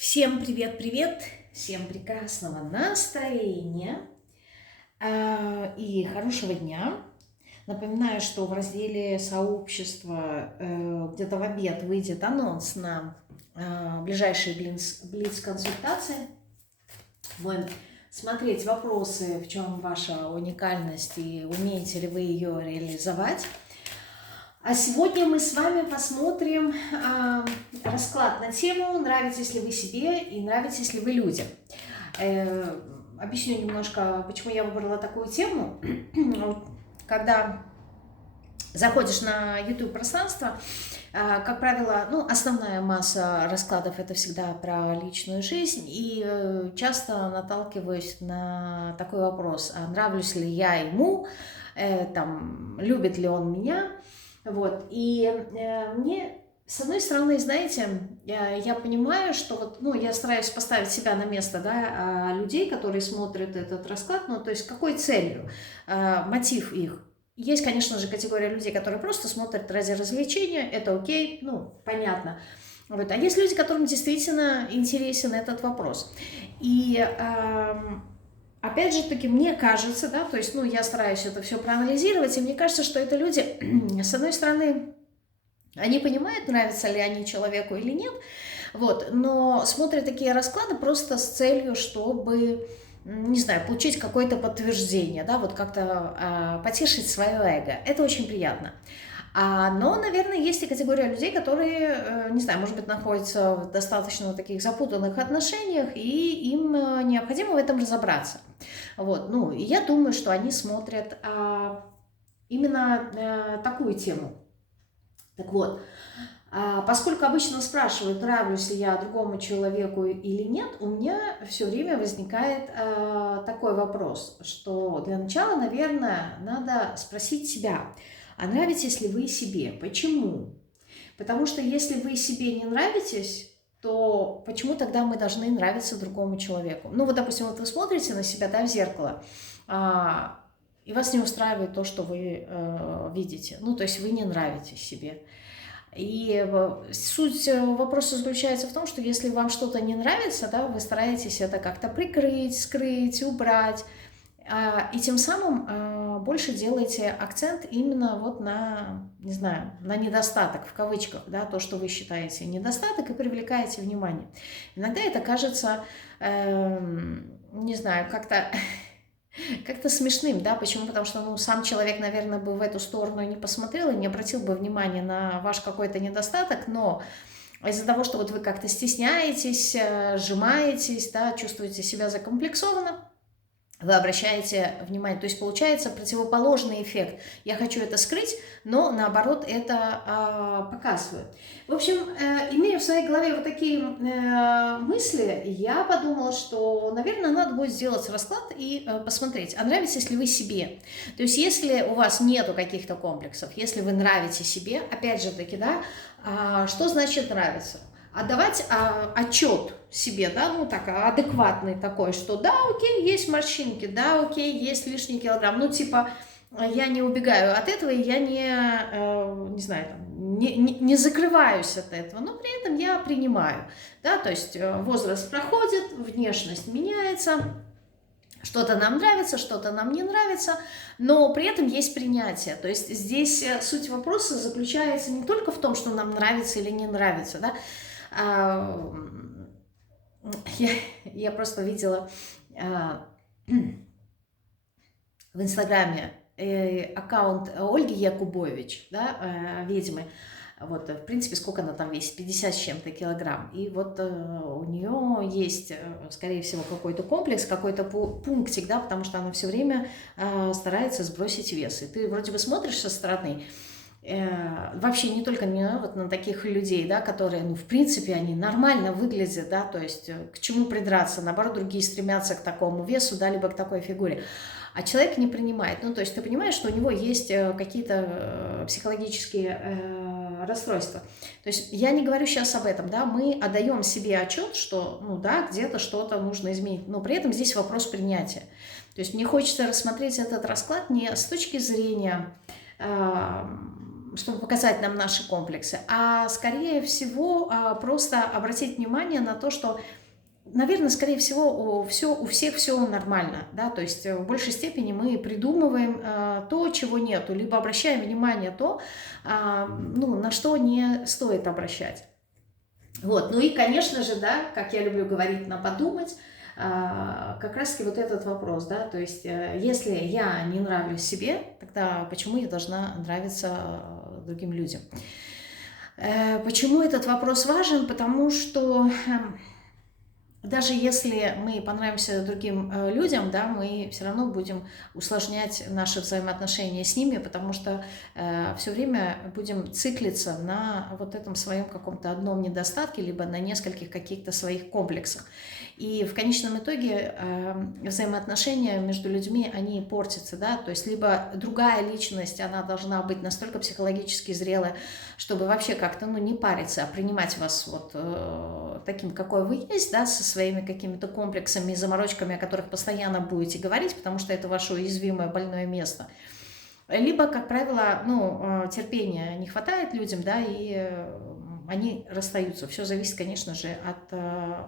Всем привет-привет, всем прекрасного настроения и хорошего дня. Напоминаю, что в разделе сообщества где-то в обед выйдет анонс на ближайшие блиц-консультации. Будем смотреть вопросы, в чем ваша уникальность и умеете ли вы ее реализовать. А сегодня мы с вами посмотрим расклад на тему «Нравитесь ли вы себе и нравитесь ли вы людям?». Объясню немножко, почему я выбрала такую тему. Когда заходишь на YouTube-пространство, как правило, основная масса раскладов – это всегда про личную жизнь, и часто наталкиваюсь на такой вопрос: а нравлюсь ли я ему, любит ли он меня. Вот. И мне, с одной стороны, знаете, я понимаю, что я стараюсь поставить себя на место, людей, которые смотрят этот расклад, то есть какой целью, мотив их. Есть, конечно же, категория людей, которые просто смотрят ради развлечения, это окей, понятно. Вот. А есть люди, которым действительно интересен этот вопрос. И опять же таки, мне кажется, то есть, я стараюсь это все проанализировать, и мне кажется, что это люди, с одной стороны, они понимают, нравятся ли они человеку или нет, но смотрят такие расклады просто с целью, чтобы, не знаю, получить какое-то подтверждение, как-то потешить свое эго. Это очень приятно. Но, наверное, есть и категория людей, которые, не знаю, может быть, находятся в достаточно таких запутанных отношениях, и им необходимо в этом разобраться. И я думаю, что они смотрят именно такую тему. Так вот, поскольку обычно спрашивают, нравлюсь ли я другому человеку или нет, у меня все время возникает такой вопрос, что для начала, наверное, надо спросить себя: а нравитесь ли вы себе? Почему? Потому что если вы себе не нравитесь, то почему тогда мы должны нравиться другому человеку? Допустим, вы смотрите на себя, в зеркало, и вас не устраивает то, что вы видите. То есть вы не нравитесь себе. И суть вопроса заключается в том, что если вам что-то не нравится, вы стараетесь это как-то прикрыть, скрыть, убрать, и тем самым больше делаете акцент именно на, не знаю, на недостаток, в кавычках, то, что вы считаете недостаток, и привлекаете внимание. Иногда это кажется, не знаю, как-то смешным, почему? Потому что, сам человек, наверное, бы в эту сторону не посмотрел и не обратил бы внимания на ваш какой-то недостаток, но из-за того, что вы как-то стесняетесь, сжимаетесь, чувствуете себя закомплексованно, вы обращаете внимание. То есть получается противоположный эффект. Я хочу это скрыть, но наоборот это показываю. В общем, имея в своей голове вот такие мысли, я подумала, что, наверное, надо будет сделать расклад и посмотреть, а нравитесь ли вы себе. То есть если у вас нету каких-то комплексов, если вы нравитесь себе, опять же таки, что значит нравится? Отдавать отчет себе, адекватный такой, что окей, есть морщинки, окей, есть лишний килограмм, я не убегаю от этого, и я не знаю, не закрываюсь от этого, но при этом я принимаю, то есть возраст проходит, внешность меняется, что-то нам нравится, что-то нам не нравится, но при этом есть принятие. То есть здесь суть вопроса заключается не только в том, что нам нравится или не нравится, Я просто видела в Инстаграме аккаунт Ольги Якубович, ведьмы. В принципе, сколько она там весит? 50 с чем-то килограмм. И у нее есть, скорее всего, какой-то комплекс, какой-то пунктик, потому что она все время старается сбросить вес. И ты вроде бы смотришь со стороны, вообще не только на таких людей, которые, в принципе, они нормально выглядят, то есть к чему придраться, наоборот, другие стремятся к такому весу, либо к такой фигуре, а человек не принимает. То есть ты понимаешь, что у него есть какие-то психологические расстройства. То есть я не говорю сейчас об этом, мы отдаем себе отчет, что, где-то что-то нужно изменить, но при этом здесь вопрос принятия. То есть мне хочется рассмотреть этот расклад не с точки зрения чтобы показать нам наши комплексы, а скорее всего просто обратить внимание на то, что, наверное, скорее всего, у всех все нормально, да, то есть в большей степени мы придумываем то, чего нету, либо обращаем внимание то, ну, на что не стоит обращать. Вот, ну и, конечно же, да, как я люблю говорить, на подумать, как раз-таки вот этот вопрос, да, то есть если я не нравлюсь себе, тогда почему я должна нравиться другим людям? Почему этот вопрос важен? Потому что даже если мы понравимся другим людям, да, мы все равно будем усложнять наши взаимоотношения с ними, потому что все время будем циклиться на вот этом своем каком-то одном недостатке, либо на нескольких каких-то своих комплексах. И в конечном итоге взаимоотношения между людьми, они портятся, да, то есть либо другая личность, она должна быть настолько психологически зрелая, чтобы вообще как-то, ну, не париться, а принимать вас вот таким, какой вы есть, да, со своими какими-то комплексами и заморочками, о которых постоянно будете говорить, потому что это ваше уязвимое больное место. Либо, как правило, ну, терпения не хватает людям, да, и они расстаются. Все зависит, конечно же, от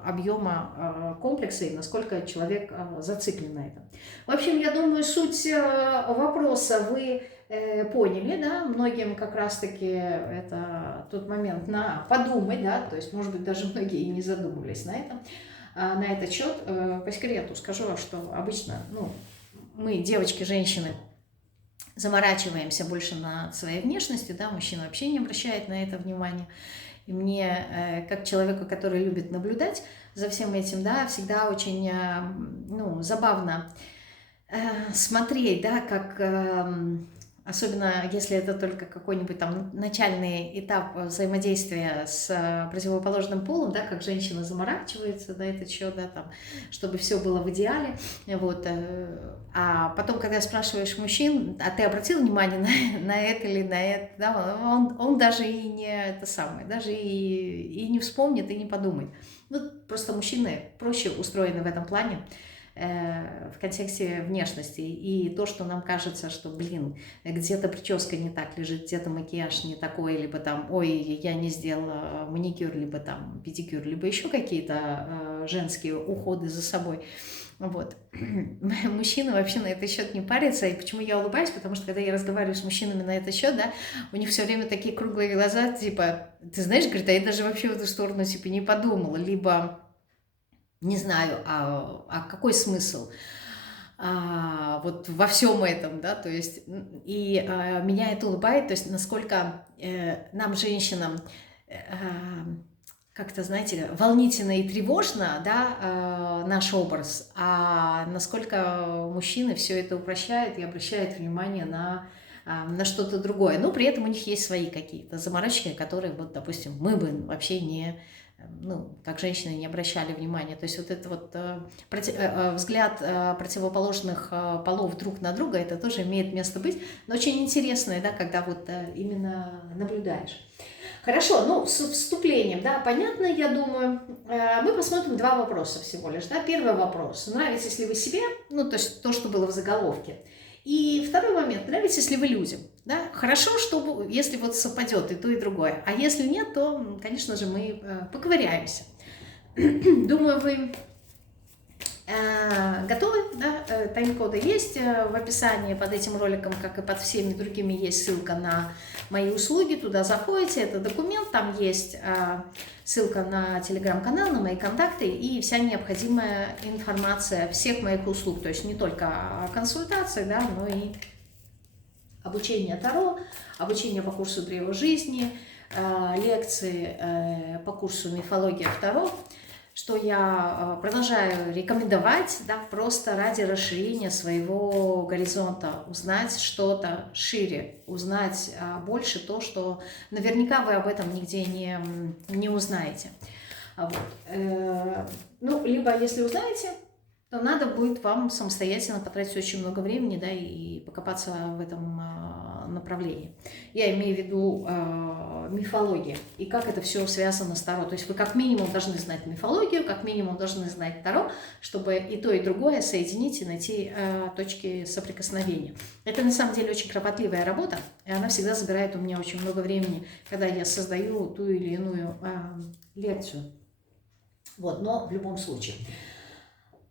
объема комплекса и насколько человек зациклен на этом. В общем, я думаю, суть вопроса вы поняли, да, многим как раз-таки это тот момент на подумать, да, то есть, может быть, даже многие и не задумывались на этом, на этот счет. По секрету скажу вам, что обычно, ну, мы, девочки, женщины, заморачиваемся больше над своей внешностью, да, мужчина вообще не обращает на это внимания. И мне, как человеку, который любит наблюдать за всем этим, да, всегда очень, ну, забавно смотреть, да, как, особенно если это только какой-нибудь там начальный этап взаимодействия с противоположным полом, да, как женщина заморачивается на этот счет, да, там, чтобы все было в идеале, вот. А потом, когда спрашиваешь мужчин, а ты обратил внимание на это или на это, да, он даже и не это самое, даже и не вспомнит, и не подумает. Ну, просто мужчины проще устроены в этом плане, в контексте внешности. И то, что нам кажется, что, блин, где-то прическа не так лежит, где-то макияж не такой, либо там, ой, я не сделала маникюр, либо там педикюр, либо еще какие-то женские уходы за собой. Вот. Мужчины вообще на этот счет не парятся. И почему я улыбаюсь? Потому что когда я разговариваю с мужчинами на этот счет, да, у них все время такие круглые глаза, типа, ты знаешь, говорит, а я даже вообще в эту сторону типа не подумала. Либо не знаю, а какой смысл вот во всем этом, да, то есть, и меня это улыбает, то есть, насколько нам, женщинам, как-то, знаете, волнительно и тревожно, да, наш образ, а насколько мужчины все это упрощают и обращают внимание на что-то другое. Но при этом у них есть свои какие-то заморочки, которые, вот, допустим, мы бы вообще не, ну, как женщины, не обращали внимания. То есть вот этот вот взгляд противоположных полов друг на друга, это тоже имеет место быть, но очень интересное, да, когда вот именно наблюдаешь. Хорошо, ну, с вступлением, да, понятно, я думаю. Мы посмотрим два вопроса всего лишь, да. Первый вопрос, нравитесь ли вы себе, ну, то есть то, что было в заголовке. И второй момент, нравитесь ли вы людям, да. Хорошо, что, если вот совпадет и то, и другое. А если нет, то, конечно же, мы поковыряемся. Думаю, вы готовы, да? Тайм-коды есть в описании под этим роликом, как и под всеми другими, есть ссылка на мои услуги, туда заходите, это документ, там есть ссылка на телеграм-канал, на мои контакты и вся необходимая информация всех моих услуг, то есть не только консультации, да, но и обучение Таро, обучение по курсу Древа жизни, лекции по курсу Мифология Таро, что я продолжаю рекомендовать, да, просто ради расширения своего горизонта, узнать что-то шире, узнать больше то, что наверняка вы об этом нигде не узнаете. Вот. Ну, либо если узнаете, то надо будет вам самостоятельно потратить очень много времени, да, и покопаться в этом направлении. Я имею в виду мифологию и как это все связано с Таро. То есть вы как минимум должны знать мифологию, как минимум должны знать Таро, чтобы и то, и другое соединить и найти точки соприкосновения. Это на самом деле очень кропотливая работа, и она всегда забирает у меня очень много времени, когда я создаю ту или иную лекцию. Вот, но в любом случае.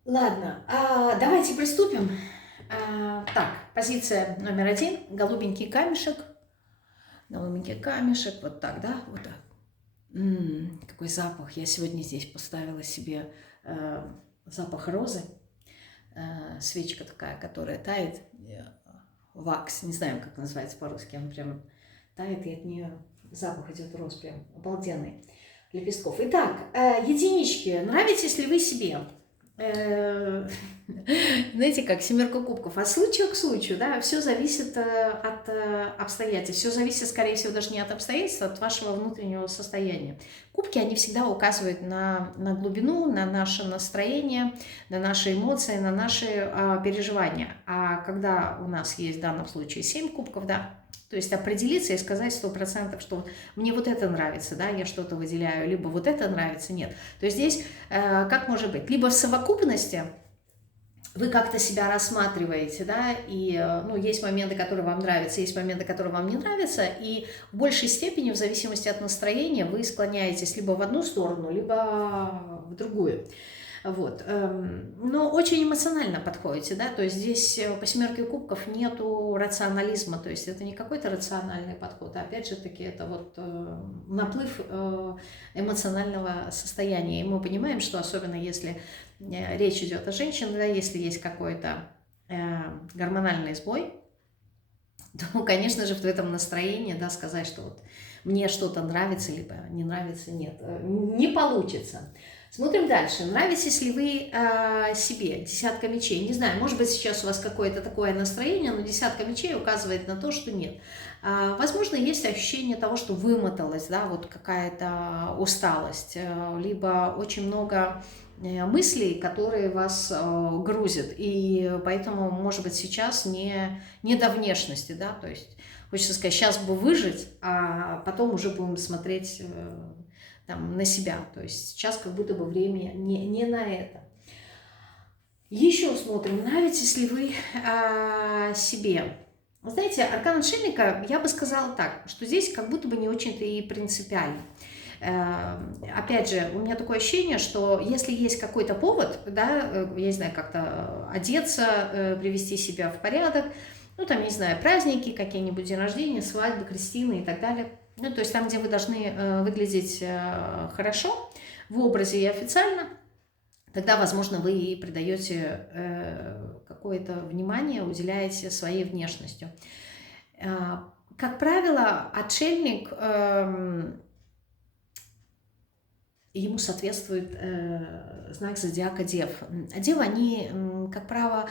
Ладно, давайте приступим. Так, позиция номер 1. Голубенький камешек. Голубенький камешек. Вот так, да? Вот так. Какой запах. Я сегодня здесь поставила себе запах розы. Свечка такая, которая тает. Вакс. Не знаю, как называется по-русски. Он прям тает, и от нее запах идет роз. Прям обалденный. Лепестков. Итак, единички. Нравитесь ли вы себе? Знаете, как семерка кубков. От случая к случаю, да, все зависит от обстоятельств. Все зависит, скорее всего, даже не от обстоятельств, а от вашего внутреннего состояния. Кубки, они всегда указывают на глубину, на наше настроение, на наши эмоции, на наши переживания. А когда у нас есть в данном случае 7 кубков, да, то есть определиться и сказать 100%, что мне вот это нравится, да, я что-то выделяю, либо вот это нравится, нет. То есть здесь как может быть? Либо в совокупности вы как-то себя рассматриваете, да, и, ну, есть моменты, которые вам нравятся, есть моменты, которые вам не нравятся, и в большей степени, в зависимости от настроения, вы склоняетесь либо в одну сторону, либо в другую. Вот. Но очень эмоционально подходите, да, то есть здесь по семерке кубков нету рационализма, то есть это не какой-то рациональный подход, а опять же таки это вот наплыв эмоционального состояния, и мы понимаем, что особенно если речь идет о женщине, да, если есть какой-то гормональный сбой, то, конечно же, в этом настроении, да, сказать, что вот мне что-то нравится, либо не нравится, нет, не получится. Смотрим дальше. Нравитесь ли вы себе? Десятка мечей. Не знаю, может быть, сейчас у вас какое-то такое настроение, но десятка мечей указывает на то, что нет. Возможно, есть ощущение того, что вымоталась, да, вот какая-то усталость, либо очень много мыслей, которые вас грузят, и поэтому, может быть, сейчас не до внешности, да, то есть хочется сказать, сейчас бы выжить, а потом уже будем смотреть там, на себя, то есть сейчас как будто бы время не на это. Еще смотрим, нравитесь ли вы себе. Знаете, аркан отшельника, я бы сказала так, что здесь как будто бы не очень-то и принципиально. Опять же, у меня такое ощущение, что если есть какой-то повод, да, я не знаю, как-то одеться, привести себя в порядок, ну, там, не знаю, праздники, какие-нибудь день рождения, свадьбы, крестины и так далее, ну, то есть там, где вы должны выглядеть хорошо, в образе и официально, тогда, возможно, вы и придаете какое-то внимание, уделяете своей внешностью. Как правило, отшельник, ему соответствует знак зодиака Дев. Девы, они, как правило,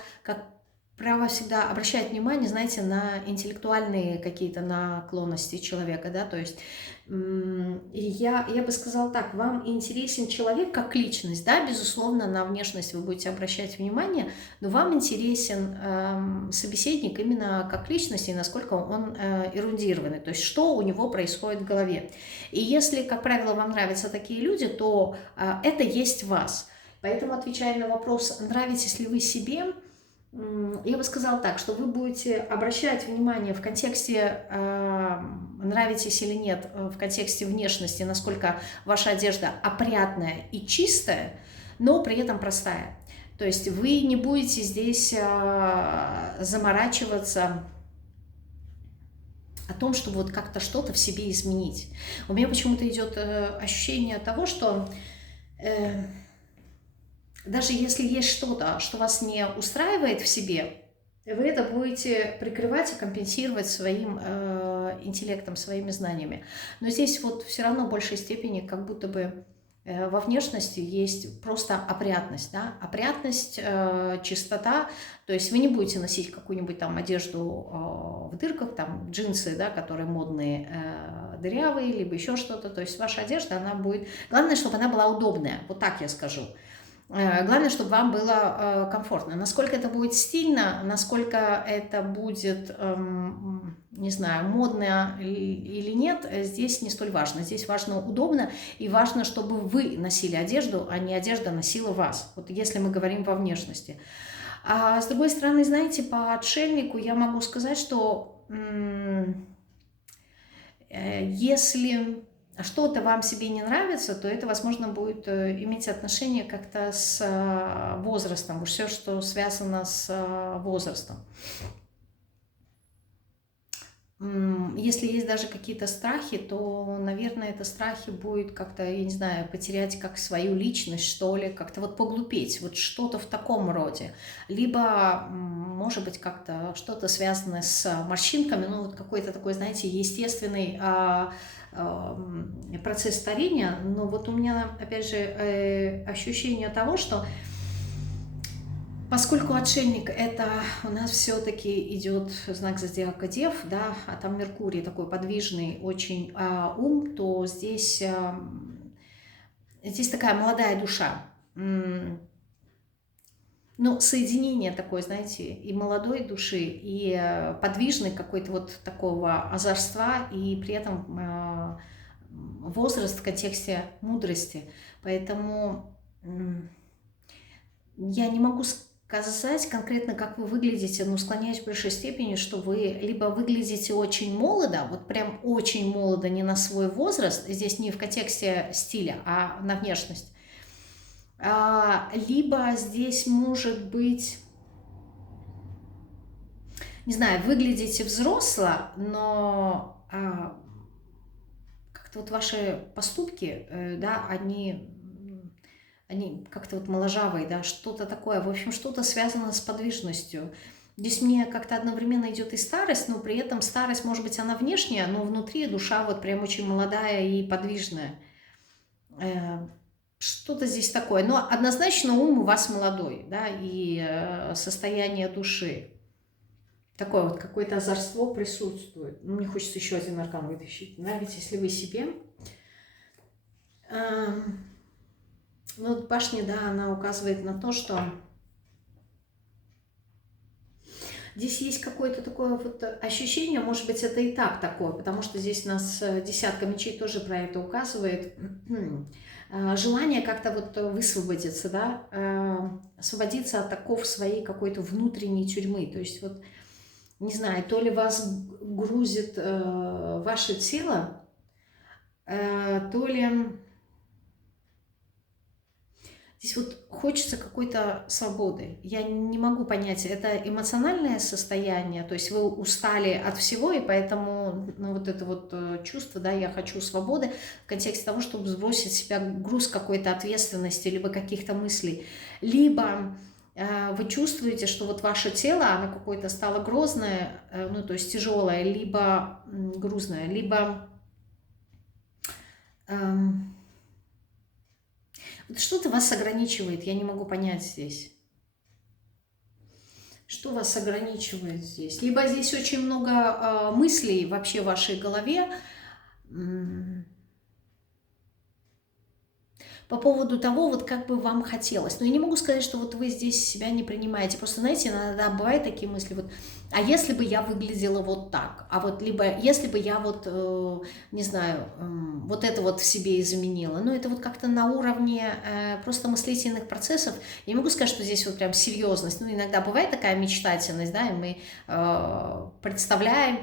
всегда обращают внимание, знаете, на интеллектуальные какие-то наклонности человека, да, то есть я бы сказала так, вам интересен человек как личность, да, безусловно, на внешность вы будете обращать внимание, но вам интересен собеседник именно как личность и насколько он эрудированный, то есть что у него происходит в голове. И если, как правило, вам нравятся такие люди, то это есть вас. Поэтому, отвечая на вопрос, нравитесь ли вы себе, я бы сказала так, что вы будете обращать внимание в контексте нравитесь или нет, в контексте внешности, насколько ваша одежда опрятная и чистая, но при этом простая. То есть вы не будете здесь заморачиваться о том, чтобы вот как-то что-то в себе изменить. У меня почему-то идет ощущение того, что даже если есть что-то, что вас не устраивает в себе, вы это будете прикрывать и компенсировать своим интеллектом, своими знаниями. Но здесь вот все равно в большей степени как будто бы во внешности есть просто опрятность, да? Опрятность, чистота, то есть вы не будете носить какую-нибудь там одежду в дырках, там джинсы, да, которые модные, дырявые, либо еще что-то, то есть ваша одежда, она будет, главное, чтобы она была удобная, вот так я скажу. Главное, чтобы вам было комфортно. Насколько это будет стильно, насколько это будет, не знаю, модно или нет, здесь не столь важно. Здесь важно удобно, и важно, чтобы вы носили одежду, а не одежда носила вас. Вот если мы говорим во внешности. А с другой стороны, знаете, по отшельнику я могу сказать, что если что-то вам себе не нравится, то это, возможно, будет иметь отношение как-то с возрастом, все, что связано с возрастом. Если есть даже какие-то страхи, то, наверное, это страхи будет как-то, я не знаю, потерять как свою личность, что ли, как-то вот поглупеть, вот что-то в таком роде. Либо, может быть, как-то что-то связанное с морщинками, ну, вот какой-то такой, знаете, естественный процесс старения. Но вот у меня, опять же, ощущение того, что поскольку отшельник это у нас все-таки идет знак зодиака Дев, да, а там Меркурий такой подвижный очень ум, то здесь, здесь такая молодая душа. Ну, соединение такое, знаете, и молодой души, и подвижной какой-то вот такого озорства, и при этом возраст в контексте мудрости. Поэтому я не могу сказать конкретно, как вы выглядите, но склоняюсь в большей степени, что вы либо выглядите очень молодо, вот прям очень молодо, не на свой возраст, здесь не в контексте стиля, а на внешность, либо здесь может быть, не знаю, выглядите взросло, но как-то вот ваши поступки, да, они как-то вот моложавые, да, что-то такое, в общем, что-то связано с подвижностью. Здесь мне как-то одновременно идет и старость, но при этом старость, может быть, она внешняя, но внутри душа вот прям очень молодая и подвижная. Что-то здесь такое. Но однозначно ум у вас молодой, да, и состояние души. Такое вот какое-то озорство присутствует. Мне хочется еще один аркан вытащить. Нравитесь ли вы себе? Ну, вот башня, да, она указывает на то, что здесь есть какое-то такое вот ощущение, может быть, это и так такое, потому что здесь у нас десятка мечей тоже про это указывает. Желание как-то вот высвободиться, да, освободиться от оков своей какой-то внутренней тюрьмы. То есть вот, не знаю, то ли вас грузит ваше тело, то ли здесь вот хочется какой-то свободы. Я не могу понять, это эмоциональное состояние, то есть вы устали от всего, и поэтому ну, вот это вот чувство, да, я хочу свободы в контексте того, чтобы сбросить с себя груз какой-то ответственности, либо каких-то мыслей, либо вы чувствуете, что вот ваше тело, оно какое-то стало грозное, ну, то есть тяжелое, либо грузное, либо что-то вас ограничивает, я не могу понять здесь. Что вас ограничивает здесь? Либо здесь очень много мыслей вообще в вашей голове по поводу того, вот как бы вам хотелось. Но я не могу сказать, что вот вы здесь себя не принимаете. Просто, знаете, иногда бывают такие мысли, вот, а если бы я выглядела вот так? А вот либо если бы я вот, не знаю, вот это вот в себе изменила. Ну, это вот как-то на уровне просто мыслительных процессов. Я не могу сказать, что здесь вот прям серьезность. Ну, иногда бывает такая мечтательность, да, и мы представляем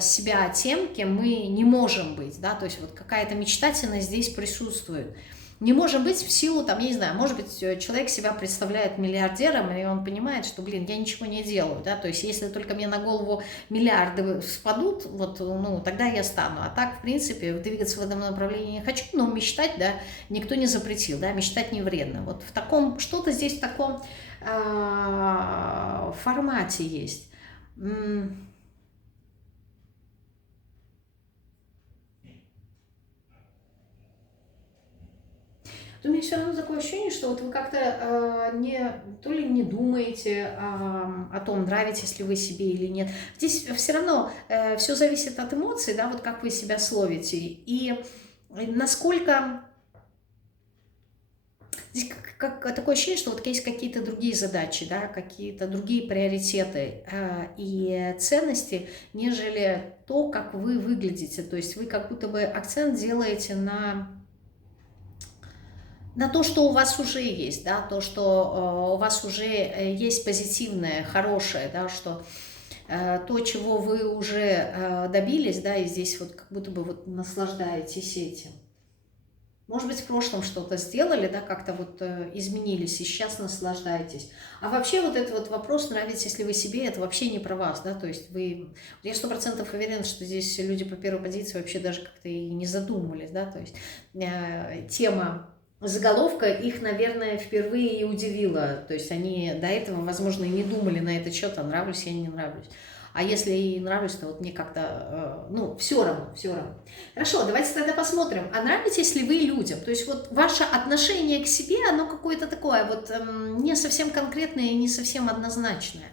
себя тем, кем мы не можем быть, да, то есть вот какая-то мечтательность здесь присутствует. Не может быть в силу, там, я не знаю, может быть, человек себя представляет миллиардером, и он понимает, что, блин, я ничего не делаю, да, то есть если только мне на голову миллиарды спадут, вот, ну, тогда я стану. А так, в принципе, двигаться в этом направлении не хочу, но мечтать, да, никто не запретил, да, мечтать не вредно. Вот в таком, что-то здесь в таком формате есть. То у меня все равно такое ощущение, что вот вы как-то не, то ли не думаете о том, нравитесь ли вы себе или нет. Здесь все равно все зависит от эмоций, да, вот как вы себя словите. И насколько здесь как такое ощущение, что вот есть какие-то другие задачи, да, какие-то другие приоритеты и ценности, нежели то, как вы выглядите. То есть вы как будто бы акцент делаете на то, что у вас уже есть, да, то, что у вас уже есть позитивное, хорошее, да, что то, чего вы уже добились, да, и здесь вот как будто бы вот наслаждаетесь этим. Может быть, в прошлом что-то сделали, да, как-то вот изменились, и сейчас наслаждаетесь. А вообще вот этот вот вопрос, нравитесь ли вы себе, это вообще не про вас, да, то есть вы... Я 100% уверена, что здесь люди по первой позиции вообще даже как-то и не задумывались, да, то есть тема заголовка их, наверное, впервые и удивила, то есть они до этого, возможно, и не думали на этот счет, а нравлюсь я, не нравлюсь. А если и нравлюсь, то вот мне как-то, ну, все равно, все равно. Хорошо, давайте тогда посмотрим, а нравитесь ли вы людям? То есть вот ваше отношение к себе, оно какое-то такое вот не совсем конкретное и не совсем однозначное.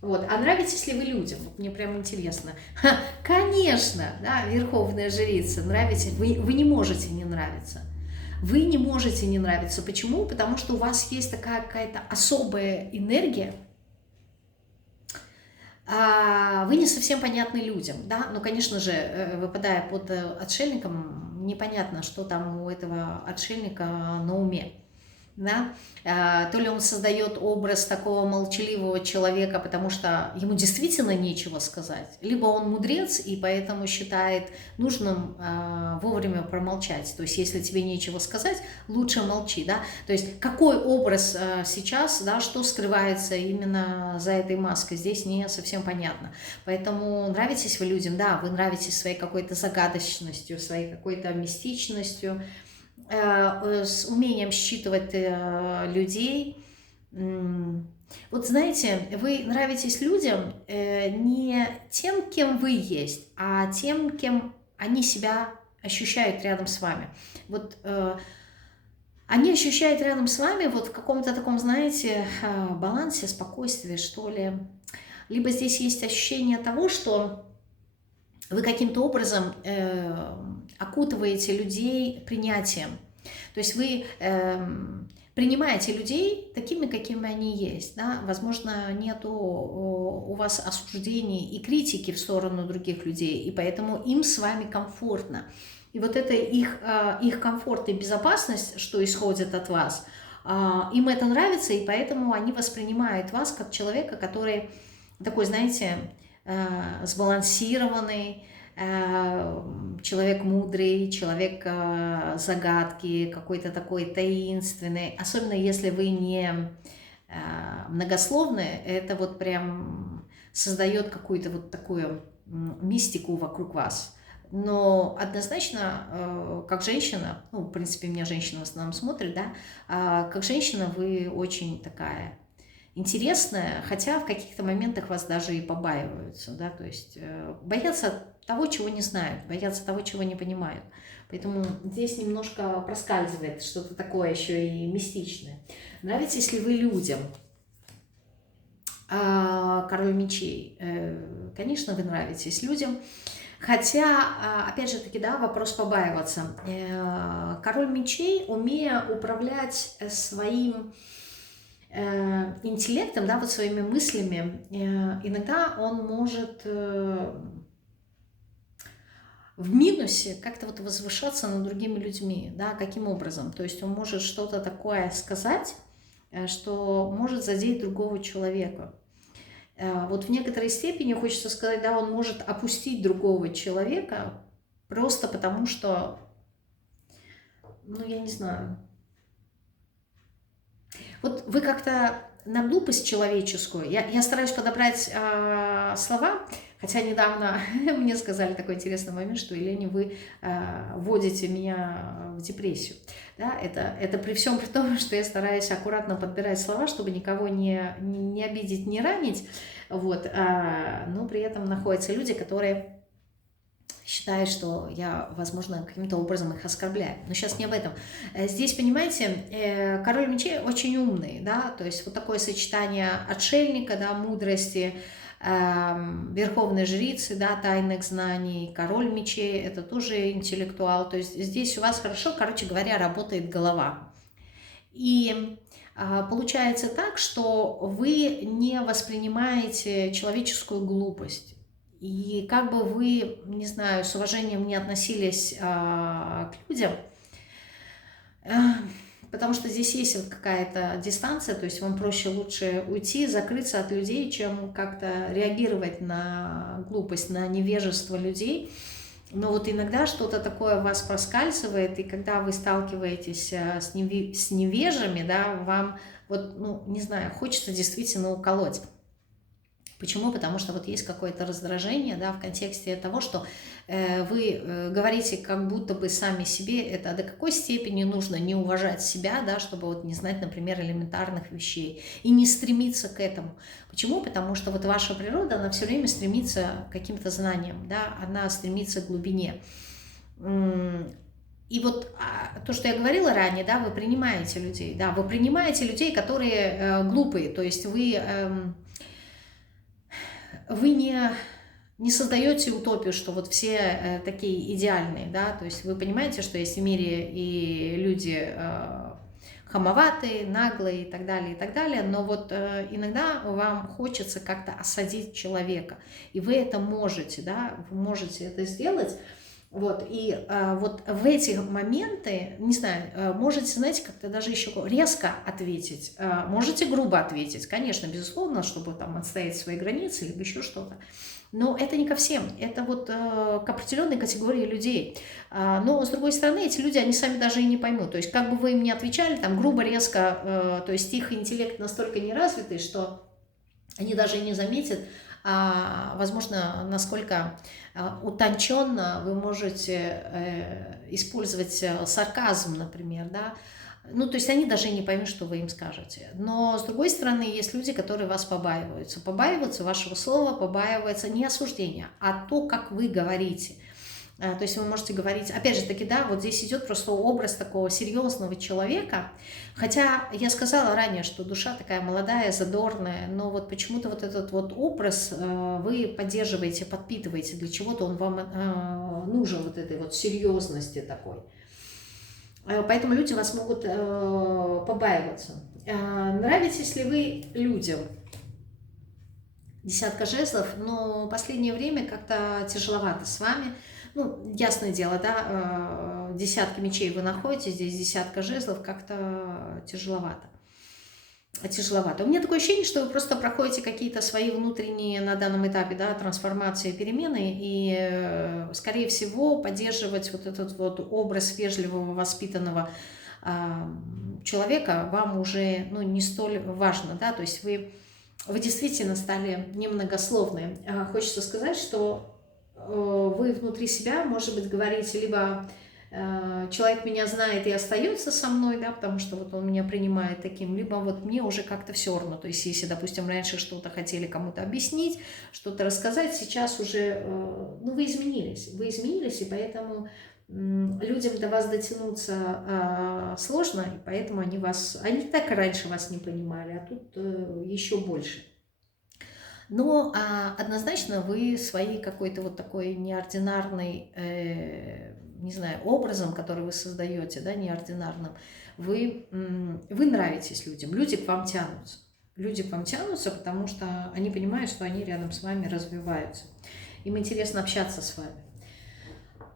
Вот. А нравитесь ли вы людям? Вот мне прям интересно. Ха, конечно, да, верховная жрица, нравитесь, вы не можете не нравиться. Вы не можете не нравиться. Почему? Потому что у вас есть такая какая-то особая энергия, вы не совсем понятны людям, да, но, конечно же, выпадая под отшельником, непонятно, что там у этого отшельника на уме. Да? То ли он создает образ такого молчаливого человека, потому что ему действительно нечего сказать, либо он мудрец и поэтому считает нужным вовремя промолчать. То есть, если тебе нечего сказать, лучше молчи. Да? То есть, какой образ сейчас, да, что скрывается именно за этой маской, здесь не совсем понятно. Поэтому нравитесь вы людям, да, вы нравитесь своей какой-то загадочностью, своей какой-то мистичностью, с умением считывать людей. Вот знаете, вы нравитесь людям не тем, кем вы есть, а тем, кем они себя ощущают рядом с вами. Вот они ощущают рядом с вами вот в каком-то таком, знаете, балансе, спокойствии, что ли. Либо здесь есть ощущение того, что вы каким-то образом окутываете людей принятием. То есть вы принимаете людей такими, какими они есть. Да? Возможно, нету у вас осуждений и критики в сторону других людей, и поэтому им с вами комфортно. И вот это их комфорт и безопасность, что исходит от вас, им это нравится, и поэтому они воспринимают вас как человека, который такой, знаете, сбалансированный, человек мудрый, человек загадки, какой-то такой таинственный. Особенно если вы не многословны, это вот прям создает какую-то вот такую мистику вокруг вас. Но однозначно, как женщина, ну, в принципе, меня женщина в основном смотрит, да, как женщина вы очень такая интересная, хотя в каких-то моментах вас даже и побаиваются, да, то есть боятся того, чего не знают, боятся того, чего не понимают. Поэтому здесь немножко проскальзывает что-то такое еще и мистичное. Нравитесь ли вы людям? Король мечей. Конечно, вы нравитесь людям. Хотя, опять же таки, да, вопрос побаиваться. Король мечей, умея управлять своим интеллектом, да, вот своими мыслями, иногда он может в минусе как-то вот возвышаться над другими людьми, да, каким образом? То есть он может что-то такое сказать, что может задеть другого человека. Вот в некоторой степени, хочется сказать, да, он может опустить другого человека просто потому, что, ну, я не знаю, вот вы как-то на глупость человеческую, я стараюсь подобрать слова, хотя недавно мне сказали такой интересный момент, что, Елена, вы вводите меня в депрессию. Да? Это при всем при том, что я стараюсь аккуратно подбирать слова, чтобы никого не обидеть, не ранить, вот, но при этом находятся люди, которые считает, что я, возможно, каким-то образом их оскорбляю. Но сейчас не об этом. Здесь, понимаете, король мечей очень умный, да, то есть вот такое сочетание отшельника, да, мудрости, верховной жрицы, да, тайных знаний, король мечей, это тоже интеллектуал, то есть здесь у вас хорошо, короче говоря, работает голова. И получается так, что вы не воспринимаете человеческую глупоь. И как бы вы, не знаю, с уважением не относились к людям, э, потому что здесь есть вот какая-то дистанция, то есть вам проще лучше уйти, закрыться от людей, чем как-то реагировать на глупость, на невежество людей. Но вот иногда что-то такое в вас проскальзывает, и когда вы сталкиваетесь с невежами, да, вам вот, ну, не знаю, хочется действительно уколоть. Почему? Потому что вот есть какое-то раздражение, да, в контексте того, что вы говорите как будто бы сами себе, это до какой степени нужно не уважать себя, да, чтобы вот не знать, например, элементарных вещей и не стремиться к этому. Почему? Потому что вот ваша природа, она все время стремится к каким-то знаниям, да, она стремится к глубине. И вот то, что я говорила ранее, да, вы принимаете людей, да, вы принимаете людей, которые глупые, то есть вы не создаете утопию, что вот все такие идеальные, да, то есть вы понимаете, что есть в мире и люди хамоватые, наглые и так далее, но вот иногда вам хочется как-то осадить человека, и вы это можете, да, вы можете это сделать. Вот, и вот в эти моменты, не знаю, можете, знаете, как-то даже еще резко ответить, можете грубо ответить, конечно, безусловно, чтобы там отстоять свои границы, либо еще что-то. Но это не ко всем, это вот к определенной категории людей. Но, с другой стороны, эти люди, они сами даже и не поймут. То есть, как бы вы им ни отвечали, там, грубо, резко, то есть их интеллект настолько неразвитый, что они даже и не заметят, возможно, насколько утонченно вы можете использовать сарказм, например, да. Ну, то есть они даже не поймут, что вы им скажете. Но, с другой стороны, есть люди, которые вас побаиваются вашего слова, побаиваются не осуждения, а то, как вы говорите. То есть вы можете говорить, опять же таки, да, вот здесь идет просто образ такого серьезного человека, хотя я сказала ранее, что душа такая молодая, задорная, но вот почему-то вот этот вот образ вы поддерживаете, подпитываете, для чего-то он вам нужен, вот этой вот серьезности такой. Поэтому люди вас могут побаиваться. Нравитесь ли вы людям? Десятка жезлов, но в последнее время как-то тяжеловато с вами. Ну, ясное дело, да, десятки мечей вы находите, здесь десятка жезлов, как-то тяжеловато. У меня такое ощущение, что вы просто проходите какие-то свои внутренние на данном этапе, да, трансформации, перемены, и, скорее всего, поддерживать вот этот вот образ вежливого, воспитанного человека вам уже, ну, не столь важно, да, то есть вы действительно стали немногословны. Хочется сказать, что вы внутри себя, может быть, говорите либо человек меня знает и остается со мной, да, потому что вот он меня принимает таким, либо вот мне уже как-то все равно. То есть если, допустим, раньше что-то хотели кому-то объяснить, что-то рассказать, сейчас уже, ну, вы изменились, и поэтому людям до вас дотянуться сложно, и поэтому они так и раньше вас не понимали, а тут еще больше. Но однозначно вы своей какой-то вот такой неординарной, не знаю, образом, который вы создаете, да, неординарным, вы нравитесь людям, люди к вам тянутся. Люди к вам тянутся, потому что они понимают, что они рядом с вами развиваются. Им интересно общаться с вами.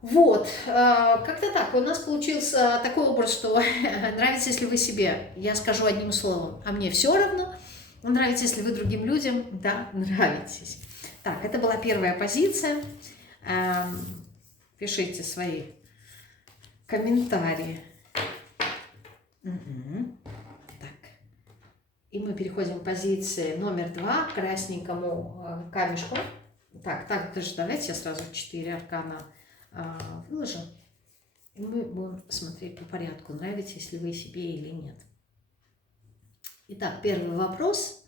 Вот, как-то так. У нас получился такой образ, что нравитесь ли вы себе, я скажу одним словом, а мне все равно. Нравитесь ли вы другим людям? Да, нравитесь. Так, это была первая позиция. Пишите свои комментарии. Угу. Так. И мы переходим к позиции номер 2, к красненькому камешку. Так, даже давайте я сразу 4 аркана выложу. И мы будем смотреть по порядку, нравитесь ли вы себе или нет. Итак, первый вопрос.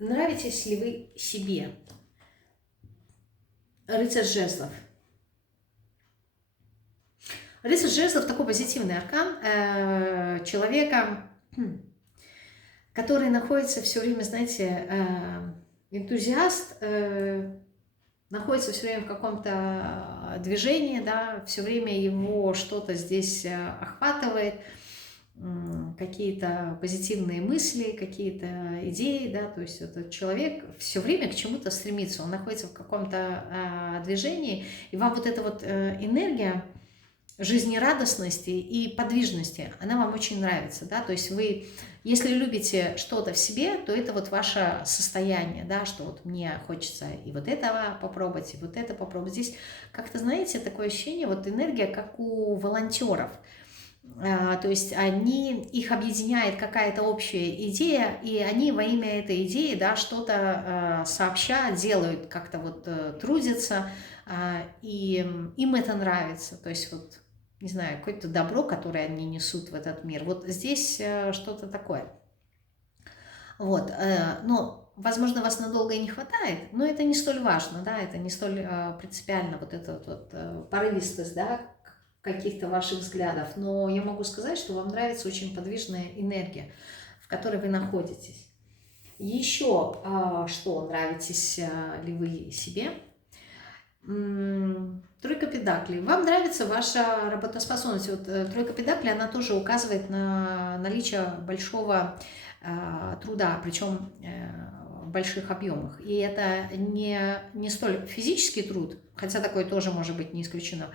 Нравитесь ли вы себе? Рыцарь жезлов. Рыцарь жезлов такой позитивный аркан человека, который находится все время, знаете, энтузиаст, находится все время в каком-то движении, да, все время его что-то здесь охватывает. какие-то позитивные мысли, какие-то идеи, да, то есть этот человек все время к чему-то стремится, он находится в каком-то движении, и вам вот эта вот энергия жизнерадостности и подвижности, она вам очень нравится, да, то есть вы, если любите что-то в себе, то это вот ваше состояние, да, что вот мне хочется и вот это попробовать, и вот это попробовать. Здесь как-то, знаете, такое ощущение, вот энергия, как у волонтеров, то есть их объединяет какая-то общая идея, и они во имя этой идеи, да, что-то сообща делают, как-то вот трудятся, и им это нравится, то есть вот, не знаю, какое-то добро, которое они несут в этот мир. Вот здесь что-то такое. Вот, но, возможно, вас надолго и не хватает, но это не столь важно, да, это не столь принципиально, вот эта вот порывистость, да, каких-то ваших взглядов. Но я могу сказать, что вам нравится очень подвижная энергия, в которой вы находитесь. Еще что, нравитесь ли вы себе? Тройка педаклей. Вам нравится ваша работоспособность. Вот тройка педаклей, она тоже указывает на наличие большого труда, причем в больших объемах. И это не столь физический труд, хотя такой тоже может быть не исключено.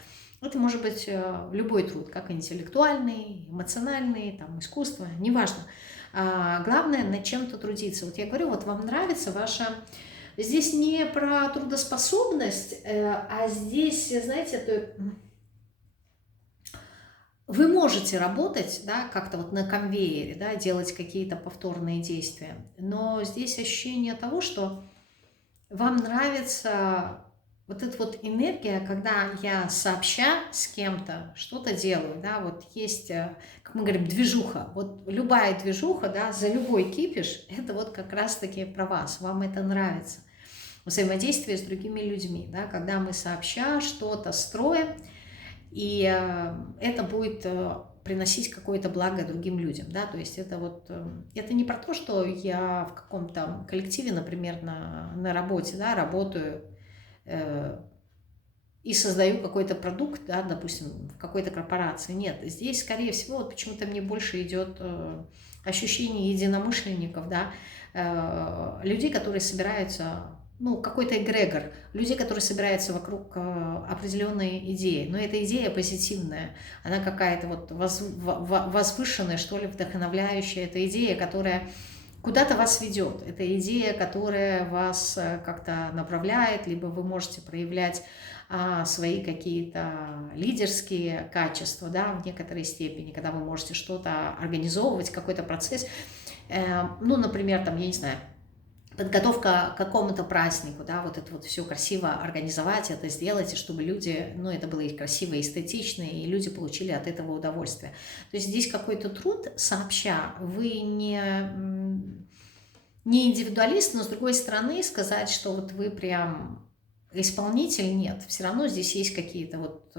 Это может быть любой труд, как интеллектуальный, эмоциональный, там, искусство, неважно. Главное над чем-то трудиться. Вот я говорю, вот вам нравится ваша... Здесь не про трудоспособность, а здесь, знаете, это... Вы можете работать, да, как-то вот на конвейере, да, делать какие-то повторные действия, но здесь ощущение того, что вам нравится вот эта вот энергия, когда я сообща с кем-то что-то делаю, да, вот есть, как мы говорим, движуха, вот любая движуха, да, за любой кипиш, это вот как раз-таки про вас, вам это нравится. Взаимодействие с другими людьми, да, когда мы сообща что-то строим, и это будет приносить какое-то благо другим людям, да, то есть это вот, это не про то, что я в каком-то коллективе, например, на работе, да, работаю и создаю какой-то продукт, да, допустим, в какой-то корпорации, нет, здесь, скорее всего, вот почему-то мне больше идет ощущение единомышленников, да, людей, которые собираются, ну, какой-то эгрегор, людей, которые собираются вокруг определенной идеи, но эта идея позитивная, она какая-то вот возвышенная, что ли, вдохновляющая, это идея, которая куда-то вас ведет, это идея, которая вас как-то направляет, либо вы можете проявлять свои какие-то лидерские качества, да, в некоторой степени, когда вы можете что-то организовывать, какой-то процесс, ну, например, там, я не знаю, подготовка к какому-то празднику, да, вот это вот все красиво организовать, это сделать, и чтобы люди, ну, это было и красиво, и эстетично, и люди получили от этого удовольствие. То есть здесь какой-то труд сообща, вы не индивидуалист, но с другой стороны сказать, что вот вы прям исполнитель, нет, все равно здесь есть какие-то вот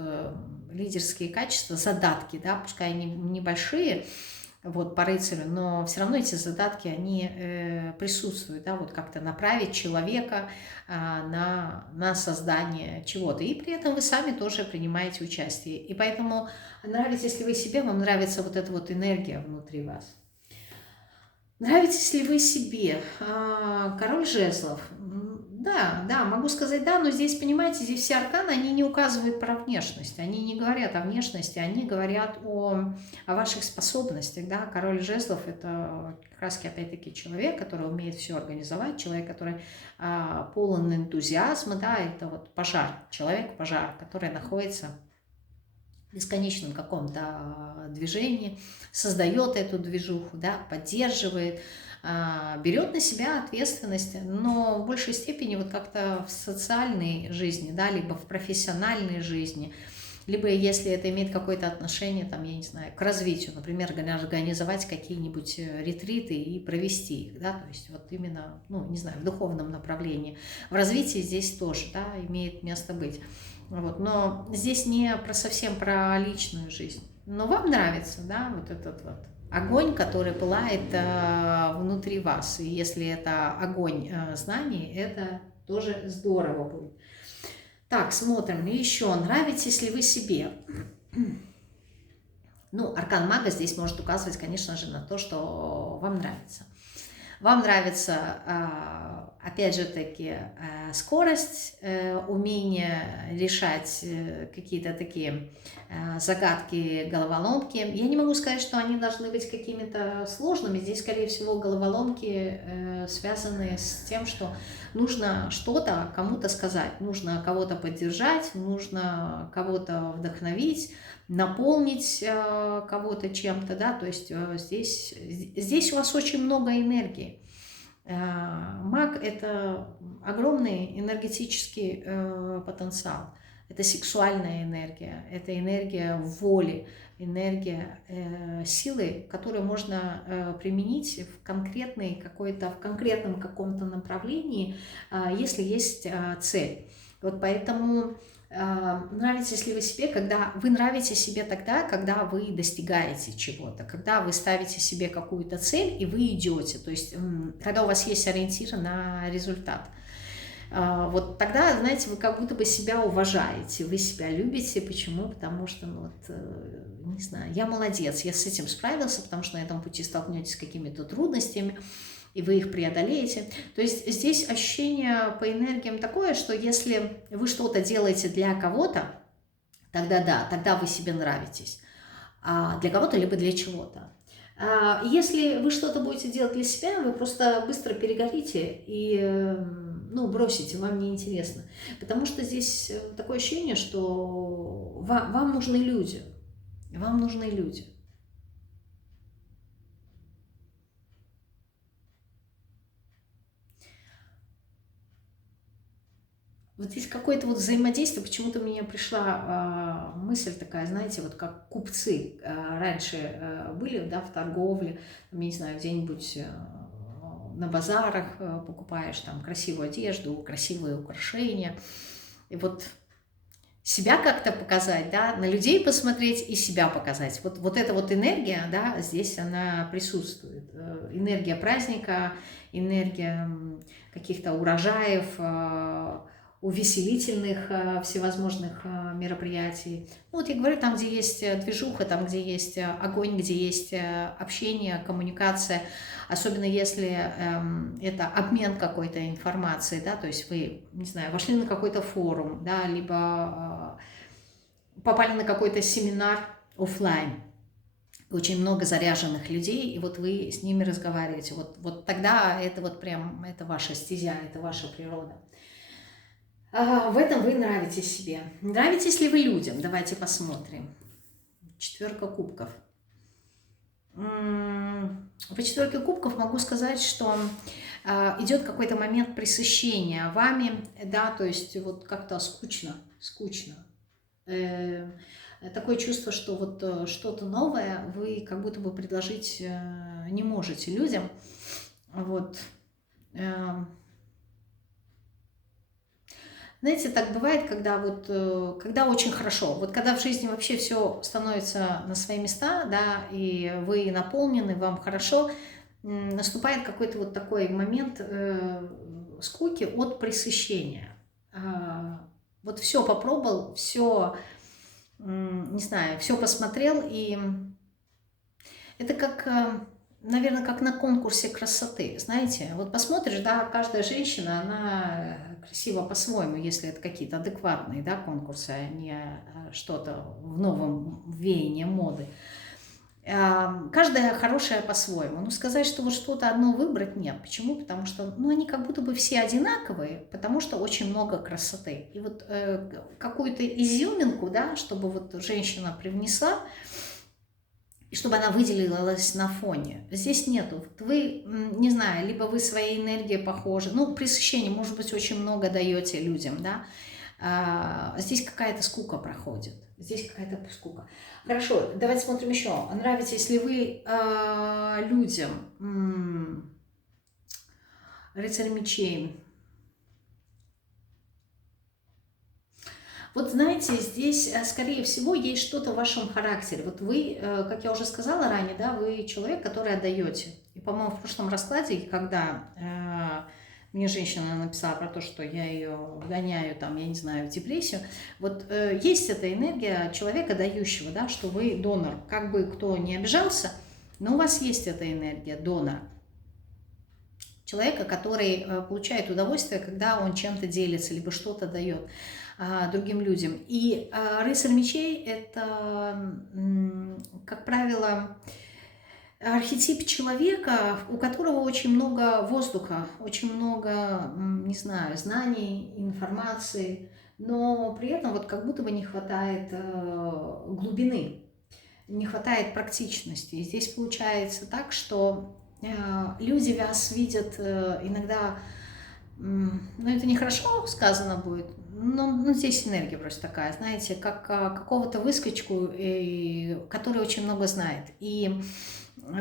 лидерские качества, задатки, да, пускай они небольшие, вот, по рыцарю, но все равно эти задатки, они присутствуют, да, вот как-то направить человека на создание чего-то, и при этом вы сами тоже принимаете участие, и поэтому нравитесь ли вы себе, вам нравится вот эта вот энергия внутри вас. Нравитесь ли вы себе? Король жезлов. Да, могу сказать да, но здесь, понимаете, здесь все арканы, они не указывают про внешность, они не говорят о внешности, они говорят о ваших способностях, да, король жезлов – это как раз, опять-таки, человек, который умеет все организовать, человек, который полон энтузиазма, да, это вот пожар, человек-пожар, который находится в бесконечном каком-то движении, создает эту движуху, да, поддерживает, берет на себя ответственность, но в большей степени вот как-то в социальной жизни, да, либо в профессиональной жизни, либо если это имеет какое-то отношение, там, я не знаю, к развитию, например, организовать какие-нибудь ретриты и провести их, да, то есть вот именно, ну, не знаю, в духовном направлении. В развитии здесь тоже, да, имеет место быть. Вот, но здесь не про совсем про личную жизнь. Но вам нравится, да, вот этот вот огонь, который пылает внутри вас. И если это огонь знаний, это тоже здорово будет. Так, смотрим еще. Нравитесь ли вы себе? Ну, аркан мага здесь может указывать, конечно же, на то, что вам нравится. Вам нравится, опять же таки, скорость, умение решать какие-то такие загадки, головоломки. Я не могу сказать, что они должны быть какими-то сложными. Здесь, скорее всего, головоломки связаны с тем, что нужно что-то кому-то сказать, нужно кого-то поддержать, нужно кого-то вдохновить, наполнить кого-то чем-то, да, то есть здесь у вас очень много энергии. Маг – это огромный энергетический потенциал, это сексуальная энергия, это энергия воли, энергия силы, которую можно применить в в конкретном каком-то направлении, если есть цель. Вот поэтому нравитесь ли вы себе, когда вы нравитесь себе тогда, когда вы достигаете чего-то, когда вы ставите себе какую-то цель и вы идете, то есть когда у вас есть ориентир на результат. Вот тогда, знаете, вы как будто бы себя уважаете, вы себя любите. Почему? Потому что, ну, вот, не знаю, я молодец, я с этим справился, потому что на этом пути столкнетесь с какими-то трудностями, и вы их преодолеете. То есть здесь ощущение по энергиям такое, что если вы что-то делаете для кого-то, тогда да, тогда вы себе нравитесь. А для кого-то либо для чего-то. Если вы что-то будете делать для себя, вы просто быстро перегорите и ну, бросите, вам неинтересно. Потому что здесь такое ощущение, что вам нужны люди. Вам нужны люди. Вот здесь какое-то вот взаимодействие, почему-то у меня пришла мысль такая, знаете, вот как купцы раньше были, да, в торговле, я не знаю, где-нибудь на базарах покупаешь там красивую одежду, красивые украшения, и вот себя как-то показать, да, на людей посмотреть и себя показать. Вот эта вот энергия, да, здесь она присутствует. Энергия праздника, энергия каких-то урожаев, увеселительных всевозможных мероприятий. Ну, вот я говорю, там, где есть движуха, там, где есть огонь, где есть общение, коммуникация, особенно если это обмен какой-то информацией, да, то есть вы, не знаю, вошли на какой-то форум, да, либо попали на какой-то семинар офлайн, очень много заряженных людей, и вот вы с ними разговариваете, вот тогда это вот прям, это ваша стезя, это ваша природа. В этом вы нравитесь себе. Нравитесь ли вы людям? Давайте посмотрим. 4 кубков. По 4 кубков могу сказать, что идет какой-то момент пресыщения вами, да, то есть вот как-то скучно. Такое чувство, что вот что-то новое вы как будто бы предложить не можете людям. Вот. Знаете, так бывает, когда вот, когда очень хорошо, вот когда в жизни вообще все становится на свои места, да, и вы наполнены, вам хорошо, наступает какой-то вот такой момент скуки от пресыщения. Вот все попробовал, все, не знаю, все посмотрел, и это как, наверное, как на конкурсе красоты, знаете, вот посмотришь, да, каждая женщина, она красива по-своему, если это какие-то адекватные, да, конкурсы, а не что-то в новом веянии моды. Каждая хорошая по-своему. Ну, сказать, что вот что-то одно выбрать, нет. Почему? Потому что, ну, они как будто бы все одинаковые, потому что очень много красоты. И вот какую-то изюминку, да, чтобы вот женщина привнесла, и чтобы она выделилась на фоне. Здесь нету. Вы, не знаю, либо вы своей энергией похожи, ну, пресыщение, может быть, очень много даете людям, да, здесь какая-то скука проходит. Здесь какая-то скука. Хорошо, давайте смотрим еще. Нравитесь ли вы людям? Рыцарь мечей. Вот знаете, здесь, скорее всего, есть что-то в вашем характере. Вот вы, как я уже сказала ранее, да, вы человек, который отдаете. И, по-моему, в прошлом раскладе, когда Мне женщина написала про то, что я ее гоняю, там, я не знаю, в депрессию. Вот есть эта энергия человека дающего, да, что вы донор. Как бы кто не обижался, но у вас есть эта энергия донора. Человека, который получает удовольствие, когда он чем-то делится, либо что-то дает другим людям. И рыцарь мечей – это, как правило, архетип человека, у которого очень много воздуха, очень много, не знаю, знаний, информации, но при этом вот как будто бы не хватает глубины, не хватает практичности. И здесь получается так, что люди вас видят иногда, ну это нехорошо сказано будет, но здесь энергия просто такая, знаете, как какого-то выскочку, который очень много знает. И